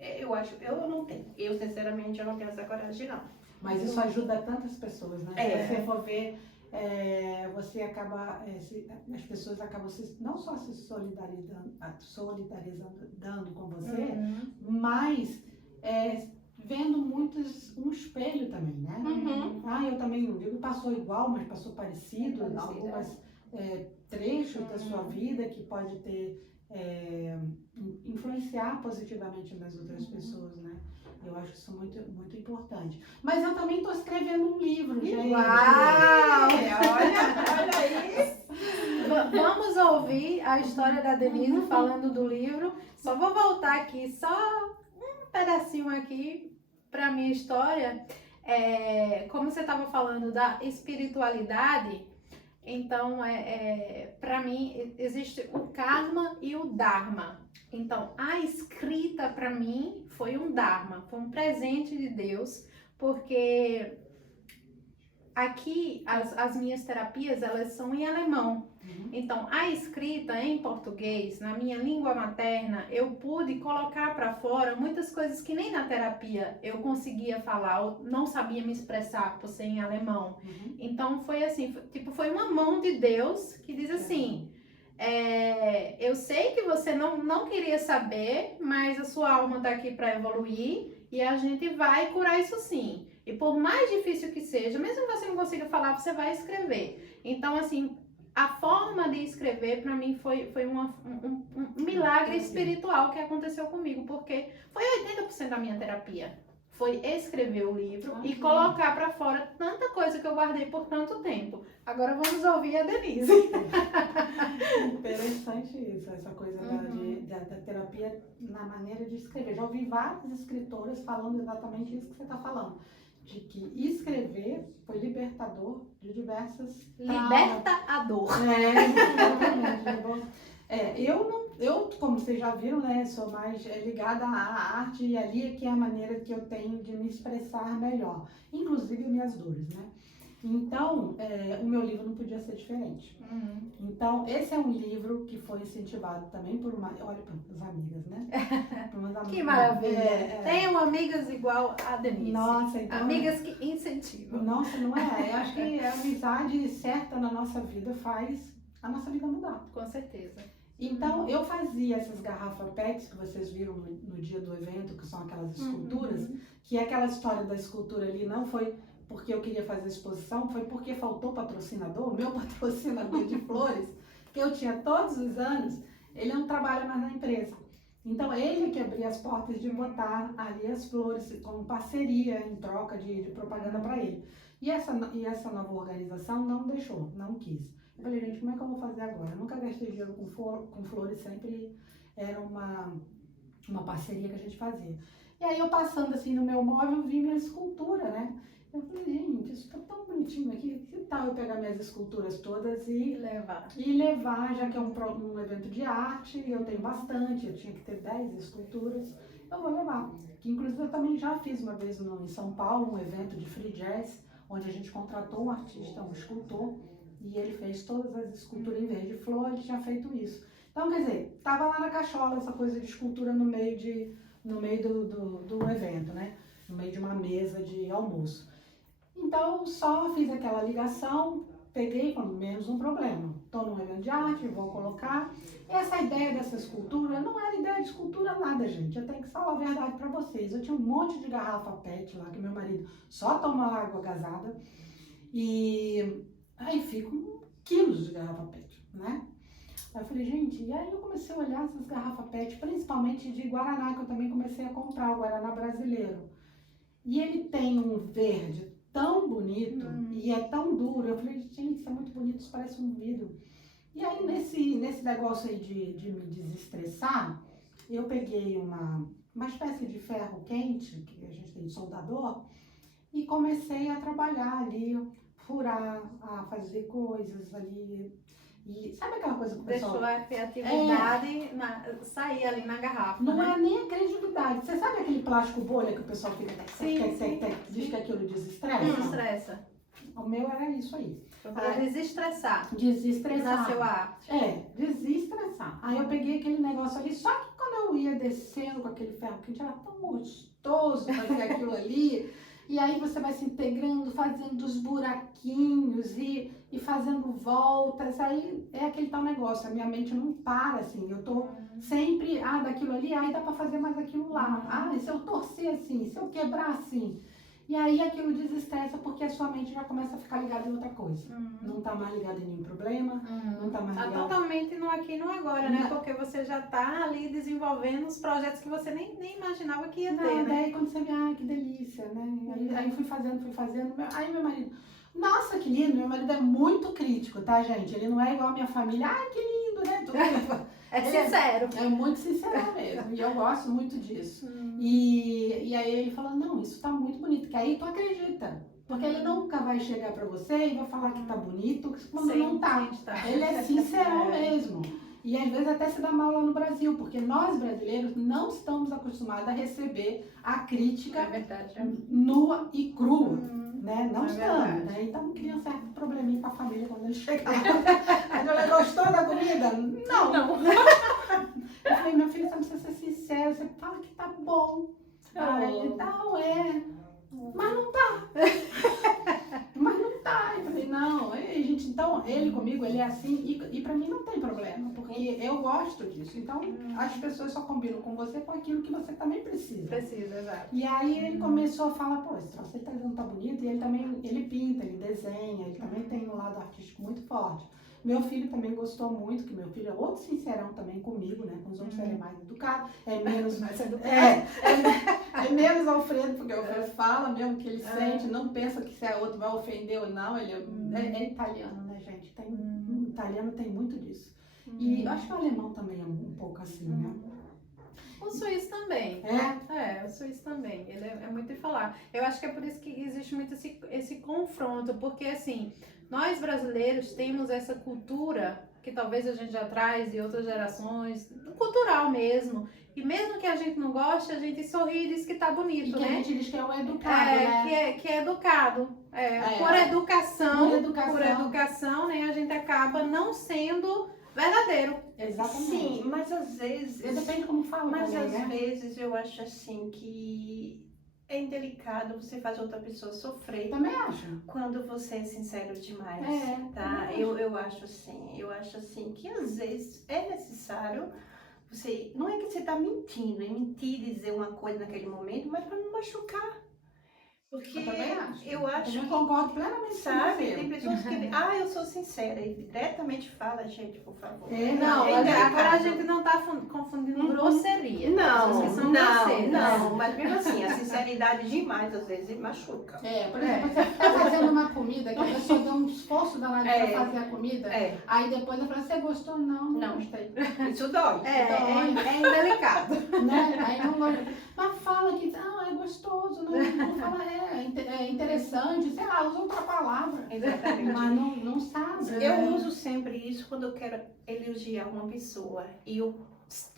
eu não tenho. Eu, sinceramente, eu não tenho essa coragem, não. Mas isso ajuda tantas pessoas, né? Se você for ver, você acaba, as pessoas acabam não só se solidarizando com você, mas vendo um espelho também, né? Eu também não digo passou igual, mas passou parecido, algumas trechos da sua vida que pode ter influenciar positivamente nas outras pessoas, né? Eu acho isso muito, muito importante. Mas eu também estou escrevendo um livro, gente. Uau! Olha aí! Vamos ouvir a história da Denise falando do livro. Só vou voltar aqui, só um pedacinho aqui para minha história. Como você estava falando da espiritualidade, então, para mim, existe o karma e o dharma. Então, a escrita, para mim, foi um dharma, foi um presente de Deus, porque aqui as minhas terapias, elas são em alemão. Então, a escrita em português, na minha língua materna, eu pude colocar para fora muitas coisas que nem na terapia eu conseguia falar, ou não sabia me expressar por ser em alemão. Então, foi assim, foi uma mão de Deus que diz assim, eu sei que você não queria saber, mas a sua alma está aqui para evoluir e a gente vai curar isso sim. E por mais difícil que seja, mesmo que você não consiga falar, você vai escrever. Então, assim, a forma de escrever, para mim, foi um milagre espiritual que aconteceu comigo, porque foi 80% da minha terapia. Foi escrever o livro e colocar para fora tanta coisa que eu guardei por tanto tempo. Agora vamos ouvir a Denise. Interessante isso, essa coisa da terapia na maneira de escrever. Já ouvi várias escritoras falando exatamente isso que você está falando. De que escrever foi libertador de diversas... Liberta a dor. Exatamente. Eu, como vocês já viram, né, sou mais ligada à arte e ali é que é a maneira que eu tenho de me expressar melhor, inclusive minhas dores, né? Então, o meu livro não podia ser diferente. Então, esse é um livro que foi incentivado também por olha, para as amigas, né? Que maravilha! Tenham amigas igual a Denise. Nossa, então, amigas que incentivam. Nossa, não é? Eu acho que a amizade certa na nossa vida faz a nossa vida mudar. Com certeza. Então, eu fazia essas garrafas PETs que vocês viram no dia do evento, que são aquelas esculturas, que aquela história da escultura ali não foi porque eu queria fazer exposição, foi porque faltou patrocinador. O meu patrocinador de flores, que eu tinha todos os anos, ele não trabalha mais na empresa. Então, ele que abria as portas de botar ali as flores como parceria em troca de propaganda para ele. E essa nova organização não deixou, não quis. Eu falei, gente, como é que eu vou fazer agora? Eu nunca gastei dinheiro com flores, sempre era uma parceria que a gente fazia. E aí eu passando assim no meu móvel, vi minha escultura, né? Eu falei, gente, isso tá tão bonitinho aqui, que tal eu pegar minhas esculturas todas e levar, já que é um evento de arte, e eu tenho bastante, eu tinha que ter 10 esculturas, eu vou levar. Que inclusive eu também já fiz uma vez em São Paulo, um evento de free jazz, onde a gente contratou um artista, um escultor, e ele fez todas as esculturas em vez de flor, ele tinha feito isso. Então, quer dizer, tava lá na cachola essa coisa de escultura no meio do evento, né? No meio de uma mesa de almoço. Então, só fiz aquela ligação, peguei e falei, menos um problema. Estou num evento de arte, vou colocar. Essa ideia dessa escultura não era ideia de escultura nada, gente. Eu tenho que falar a verdade para vocês. Eu tinha um monte de garrafa PET lá, que meu marido só toma água gasada. E aí ficam quilos de garrafa PET, né? Aí eu falei, gente, e aí eu comecei a olhar essas garrafas PET, principalmente de Guaraná, que eu também comecei a comprar, o Guaraná brasileiro. E ele tem um verde tão bonito e é tão duro. Eu falei, gente, isso é muito bonito, isso parece um vidro. E aí, nesse negócio aí de me desestressar, eu peguei uma espécie de ferro quente, que a gente tem de soldador, e comecei a trabalhar ali, furar, a fazer coisas ali. E sabe aquela coisa que o pessoal... Deixou a criatividade sair ali na garrafa, Não né? é nem a criatividade. Você sabe aquele plástico bolha que o pessoal fica... diz que aquilo desestressa? Desestressa. O meu era isso aí. Para desestressar. Desestressar. Nasceu a arte. Desestressar. Aí eu peguei aquele negócio ali, só que quando eu ia descendo com aquele ferro quente, era tão gostoso fazer aquilo ali. E aí você vai se integrando, fazendo os buraquinhos e fazendo voltas. Aí é aquele tal negócio, a minha mente não para, assim. Eu tô sempre, daquilo ali, aí dá pra fazer mais aquilo lá. E se eu torcer assim, se eu quebrar assim. E aí aquilo desestressa porque a sua mente já começa a ficar ligada em outra coisa. Não tá mais ligada em nenhum problema, não tá mais Tá ligada... totalmente no aqui e no agora, né? Porque você já tá ali desenvolvendo os projetos que você nem imaginava que ia ter, né? Daí quando você vê, que delícia, né? Aí fui fazendo. Aí meu marido, nossa, que lindo, meu marido é muito crítico, tá, gente? Ele não é igual a minha família, que lindo, né? Tudo. É sincero. É muito sincero mesmo, e eu gosto muito disso. E aí ele falou, não, isso tá muito bonito, que aí tu acredita. Porque ele nunca vai chegar pra você e vai falar que tá bonito quando não tá. Ele é sincero mesmo. E às vezes até se dá mal lá no Brasil, porque nós brasileiros não estamos acostumados a receber a crítica nua e crua. Né? Não estamos, né? Então cria um certo probleminha com a família quando ele chega lá. Aí ele gostou da comida? Não. Eu falei, meu filho, você precisa ser sincero, você fala que tá bom. Aí ele, mas não tá. Mas não tá. Eu falei, não, gente, então Não, ele comigo, ele é assim, e pra mim não tem problema, porque eu gosto disso. Então, as pessoas só combinam com você com aquilo que você também precisa. Precisa, exato. E aí ele começou a falar, pô, esse troço aí tá bonito, e ele também, ele pinta, ele desenha, ele também tem um lado artístico muito forte. Meu filho também gostou muito, que meu filho é outro sincerão também comigo, né? Com os outros ele é mais educado, é menos... Mais educado. É menos Alfredo, porque o Alfredo fala mesmo o que ele sente, não pensa que se a outro vai ofender ou não, ele é italiano, né, gente? O italiano tem muito disso. E eu acho que o alemão também é um pouco assim, né? O suíço também. O suíço também. Ele é muito de falar. Eu acho que é por isso que existe muito esse confronto, porque assim, nós brasileiros temos essa cultura que talvez a gente já traz de outras gerações, cultural mesmo. E mesmo que a gente não goste, a gente sorri e diz que tá bonito, E que né? a gente diz que é o educado, né? Que é educado. Por educação, né? A gente acaba não sendo verdadeiro. Exatamente. Sim, mas às vezes... Depende como fala Mas também, às né? vezes eu acho assim que é indelicado você fazer outra pessoa sofrer Também acho. quando você é sincero demais, tá? também Eu acho assim que às vezes é necessário você, não é que você está mentindo, é mentir, dizer uma coisa naquele momento, mas para não machucar. Porque Eu também acho. eu acho Eu concordo plenamente sabe, com você. tem pessoas que, eu sou sincera, e diretamente fala, gente, por favor. Não, agora a gente não tá confundindo grosseria. Pessoas que são grosseiras. Não, mas mesmo assim, a sinceridade demais às vezes machuca. Por exemplo, você tá fazendo uma comida que a pessoa deu um esforço danado pra fazer a comida, aí depois eu falo, você gostou? Não gostei. Isso dói. É indelicado. Né? Aí não gostei. Mas fala que é gostoso, não fala, é interessante, sei lá, usa outra palavra. Exatamente. Mas não sabe. Eu uso sempre isso quando eu quero elogiar uma pessoa. E eu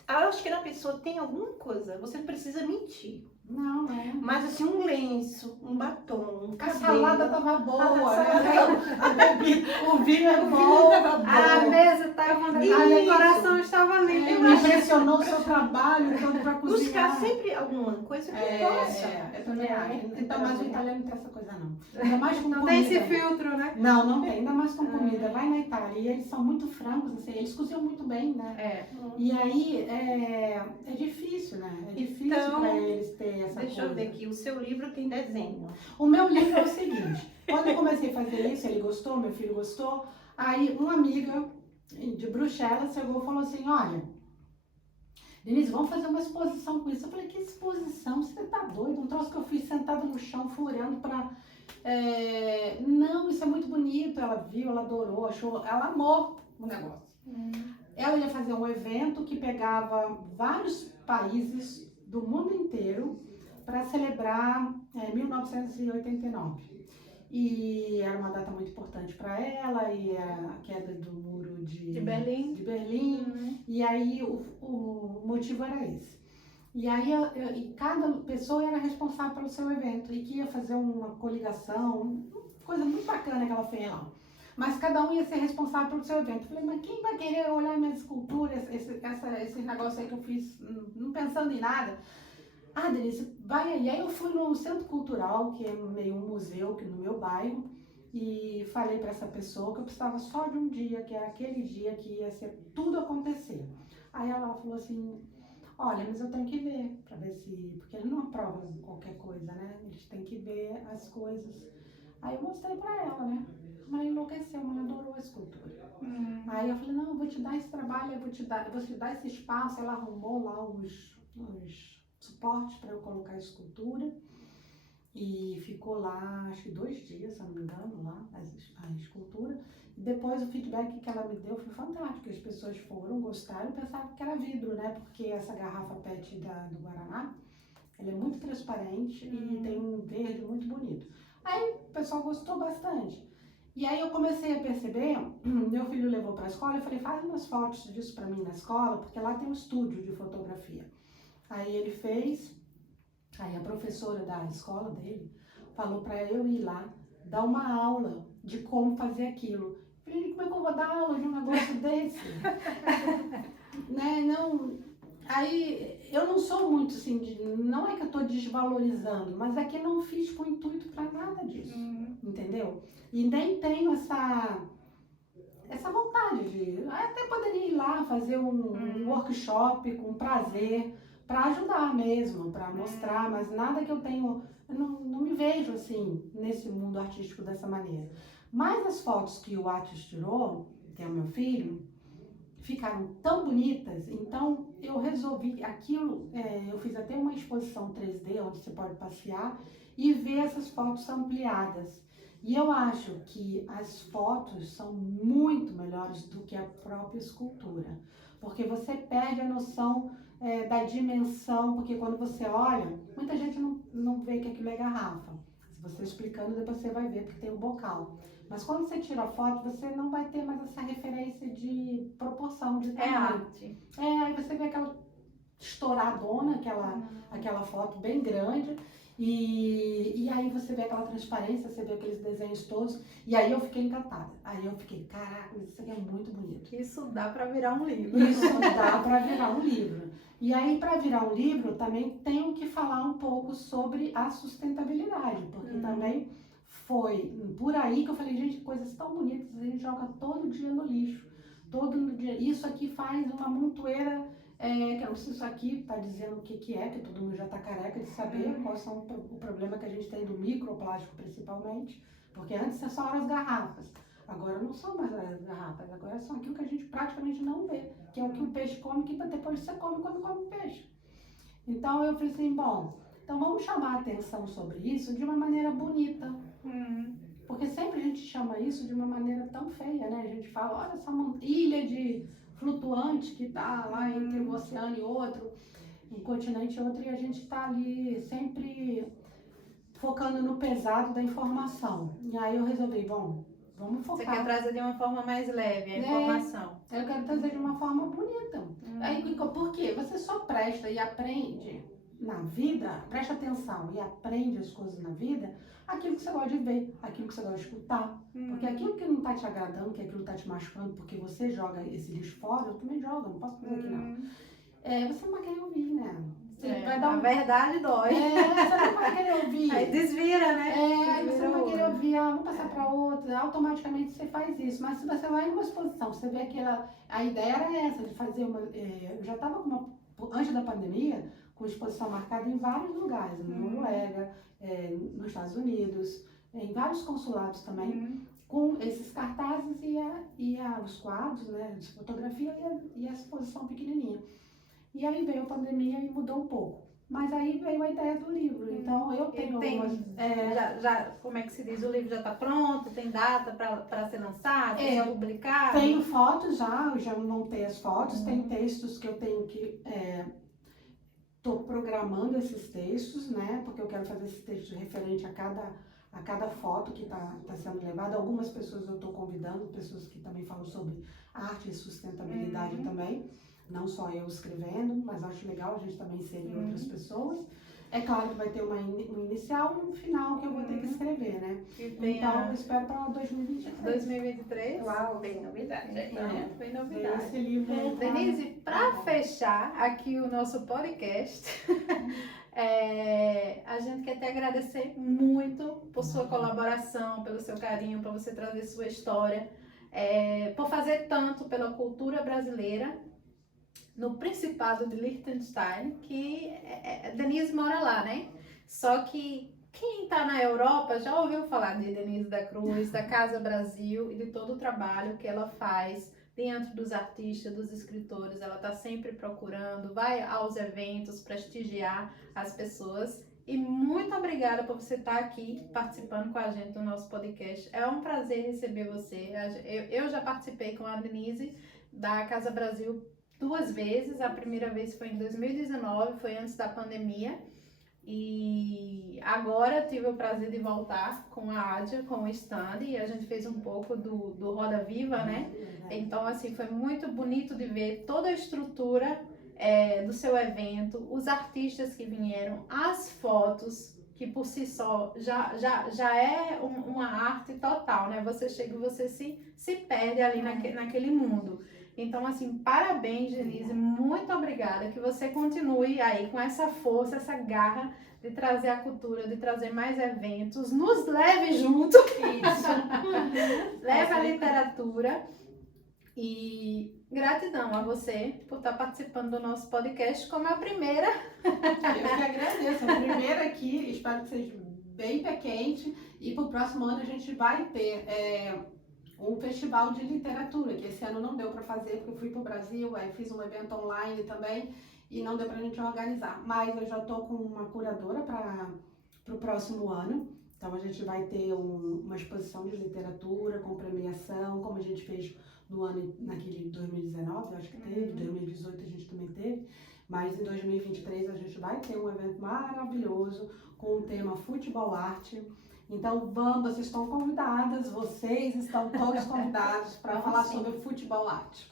acho que na pessoa tem alguma coisa, você não precisa mentir. Não, é. Mas assim, um lenço, um batom, um A cabelo. salada tava boa, né? O vinho é bom. A mesa estava, a decoração estava Me linda. impressionou o seu trabalho todo pra cozinhar. Buscar sempre alguma coisa que possa. Eu também acho. Então, mas o italiano não tem essa coisa não. Ainda mais com Não comida. tem esse filtro, né? Não tem. Ainda mais com comida. Vai na Itália e eles são muito francos, assim, eles cozinham muito bem, né? E aí é difícil, né? É difícil Então, pra eles terem essa Deixa coisa. eu ver aqui, o seu livro tem desenho. O meu livro é o seguinte, quando eu comecei a fazer isso, ele gostou, meu filho gostou, aí uma amiga de Bruxelas chegou e falou assim, olha, Denise, vamos fazer uma exposição com isso. Eu falei, que exposição? Você tá doido? Um troço que eu fiz sentada no chão, furando pra... Não, isso é muito bonito. Ela viu, ela adorou, achou, ela amou o negócio. Ela ia fazer um evento que pegava vários países do mundo inteiro para celebrar 1989. E era uma data muito importante para ela, e a queda do muro de Berlim. E aí o motivo era esse. E aí cada pessoa era responsável pelo seu evento e que ia fazer uma coligação, coisa muito bacana que ela fez lá. Mas cada um ia ser responsável pelo seu evento. Eu falei, mas quem vai querer olhar minhas esculturas, esse negócio aí que eu fiz, não pensando em nada? Ah, Denise, vai aí. Aí eu fui no Centro Cultural, que é meio um museu aqui no meu bairro, e falei para essa pessoa que eu precisava só de um dia, que era aquele dia que ia ser tudo acontecer. Aí ela falou assim, olha, mas eu tenho que ver, para ver se... Porque eles não aprovam qualquer coisa, né? Eles têm que ver as coisas. Aí eu mostrei para ela, né? Mas ela enlouqueceu, mas ela adorou a escultura. Aí eu falei, não, eu vou te dar esse trabalho, eu vou te dar esse espaço. Ela arrumou lá os suportes para eu colocar a escultura. E ficou lá, acho que 2 dias, se eu não me engano, lá, a escultura. E depois o feedback que ela me deu foi fantástico. As pessoas foram, gostaram, pensavam que era vidro, né? Porque essa garrafa PET do Guaraná, ela é muito transparente e tem um verde muito bonito. Aí o pessoal gostou bastante. E aí eu comecei a perceber, meu filho levou para a escola, eu falei, faz umas fotos disso para mim na escola, porque lá tem um estúdio de fotografia. Aí ele fez, aí a professora da escola dele falou para eu ir lá, dar uma aula de como fazer aquilo. Eu falei, como é que eu vou dar aula de um negócio desse? Né, não... Aí, eu não sou muito assim, não é que eu estou desvalorizando, mas é que eu não fiz com intuito para nada disso, entendeu? E nem tenho essa vontade de... Até poderia ir lá fazer um workshop com prazer, para ajudar mesmo, para mostrar, mas nada que eu tenho... Eu não me vejo, assim, nesse mundo artístico dessa maneira. Mas as fotos que o Atis tirou, que é o meu filho, ficaram tão bonitas, então eu resolvi aquilo, eu fiz até uma exposição 3D, onde você pode passear e ver essas fotos ampliadas. E eu acho que as fotos são muito melhores do que a própria escultura, porque você perde a noção da dimensão, porque quando você olha, muita gente não vê que aquilo é garrafa. Se você explicando, depois você vai ver, porque tem um bocal. Mas quando você tira a foto, você não vai ter mais essa referência de proporção, de tamanho. É arte. Aí você vê aquela estouradona, aquela foto bem grande, e aí você vê aquela transparência, você vê aqueles desenhos todos, e aí eu fiquei encantada. Aí eu fiquei, caraca, isso aqui é muito bonito. Isso dá para virar um livro. Isso dá para virar um livro. E aí, para virar um livro, também tenho que falar um pouco sobre a sustentabilidade, porque também foi por aí que eu falei, gente, coisas tão bonitas, a gente joga todo dia no lixo, todo dia. Isso aqui faz uma montoeira, que eu não sei se isso aqui está dizendo o que é, que todo mundo já está careca de saber quais são o problema que a gente tem do microplástico, principalmente, porque antes só eram as garrafas. Agora não são mais as garrafas, agora são aquilo que a gente praticamente não vê, que é o que o peixe come, que depois você come quando come peixe. Então eu falei assim, bom, então vamos chamar a atenção sobre isso de uma maneira bonita. Porque sempre a gente chama isso de uma maneira tão feia, né? A gente fala, olha essa ilha de flutuante que está lá entre um oceano e outro, um continente e outro, e a gente está ali sempre focando no pesado da informação. E aí eu resolvi, bom, vamos focar. Você quer trazer de uma forma mais leve a informação. Eu quero trazer de uma forma bonita. Aí, por quê? Você só presta e aprende na vida, presta atenção e aprende as coisas na vida, aquilo que você gosta de ver, aquilo que você gosta de escutar. Porque aquilo que não está te agradando, que aquilo está te machucando, porque você joga esse lixo fora, eu também jogo, não posso fazer aqui não. Você não vai querer ouvir, né? Você vai dar A verdade dói. você não vai querer ouvir. Aí desvira, né? Aí você não vai querer ouvir, vamos passar para outra, automaticamente você faz isso. Mas se você vai numa exposição, você vê a ideia era essa, de fazer eu já estava antes da pandemia, com exposição marcada em vários lugares, na Noruega, nos Estados Unidos, em vários consulados também, com esses cartazes e os quadros, né, de fotografia e a exposição pequenininha. E aí veio a pandemia e mudou um pouco. Mas aí veio a ideia do livro. Então eu tenho algumas... como é que se diz? O livro já está pronto? Tem data para ser lançado? É, ser publicado? Tenho fotos eu já montei as fotos, tem textos que eu tenho que... Estou programando esses textos, né? Porque eu quero fazer esses textos referente a cada foto que está sendo levada. Algumas pessoas eu estou convidando, pessoas que também falam sobre arte e sustentabilidade também. Não só eu escrevendo, mas acho legal a gente também inserir outras pessoas. É claro que vai ter um inicial e um final que eu vou ter que escrever, né? Então, eu espero para 2023. 2023? Uau, bem novidade. Bem novidade. Esse livro aí, Denise, para fechar aqui o nosso podcast, a gente quer te agradecer muito por sua colaboração, pelo seu carinho, por você trazer sua história, por fazer tanto pela cultura brasileira, no Principado de Liechtenstein, que Denise mora lá, né? Só que quem está na Europa já ouviu falar de Denise da Cruz, da Casa Brasil e de todo o trabalho que ela faz dentro dos artistas, dos escritores. Ela está sempre procurando, vai aos eventos, prestigiar as pessoas. E muito obrigada por você estar aqui participando com a gente do nosso podcast. É um prazer receber você. Eu já participei com a Denise da Casa Brasil 2 vezes. A primeira vez foi em 2019, foi antes da pandemia. E agora tive o prazer de voltar com a Ádia, com o stand, e a gente fez um pouco do Roda Viva, né? Então, assim, foi muito bonito de ver toda a estrutura do seu evento, os artistas que vieram, as fotos, que por si só já é uma arte total, né? Você chega e você se perde ali naquele mundo. Então, assim, parabéns, Denise, muito obrigada, que você continue aí com essa força, essa garra de trazer a cultura, de trazer mais eventos, nos leve junto, leve a literatura, E gratidão a você por estar participando do nosso podcast como a primeira. Eu que agradeço. A primeira aqui, espero que seja bem pé quente. E para o próximo ano a gente vai ter um festival de literatura, que esse ano não deu para fazer, porque eu fui para o Brasil, aí fiz um evento online também, e não deu para a gente organizar. Mas eu já estou com uma curadora para o próximo ano. Então a gente vai ter uma exposição de literatura com premiação, como a gente fez no ano, naquele 2019, eu acho que teve, 2018 a gente também teve, mas em 2023 a gente vai ter um evento maravilhoso com o tema Futebol Arte. Então vamos, vocês estão convidadas, vocês estão todos convidados para falar sobre futebol arte.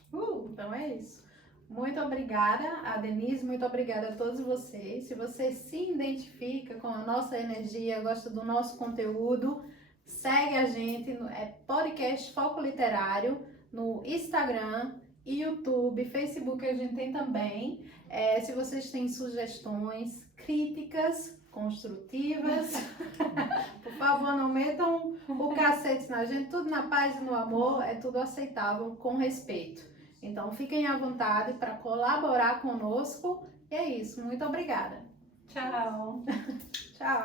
Então é isso. Muito obrigada a Denise, muito obrigada a todos vocês. Se você se identifica com a nossa energia, gosta do nosso conteúdo, segue a gente no Podcast Foco Literário, no Instagram, YouTube, Facebook a gente tem também. Se vocês têm sugestões, críticas construtivas, por favor, não metam o cacete na gente, tudo na paz e no amor, é tudo aceitável, com respeito. Então, fiquem à vontade para colaborar conosco. E é isso. Muito obrigada. Tchau. Tchau.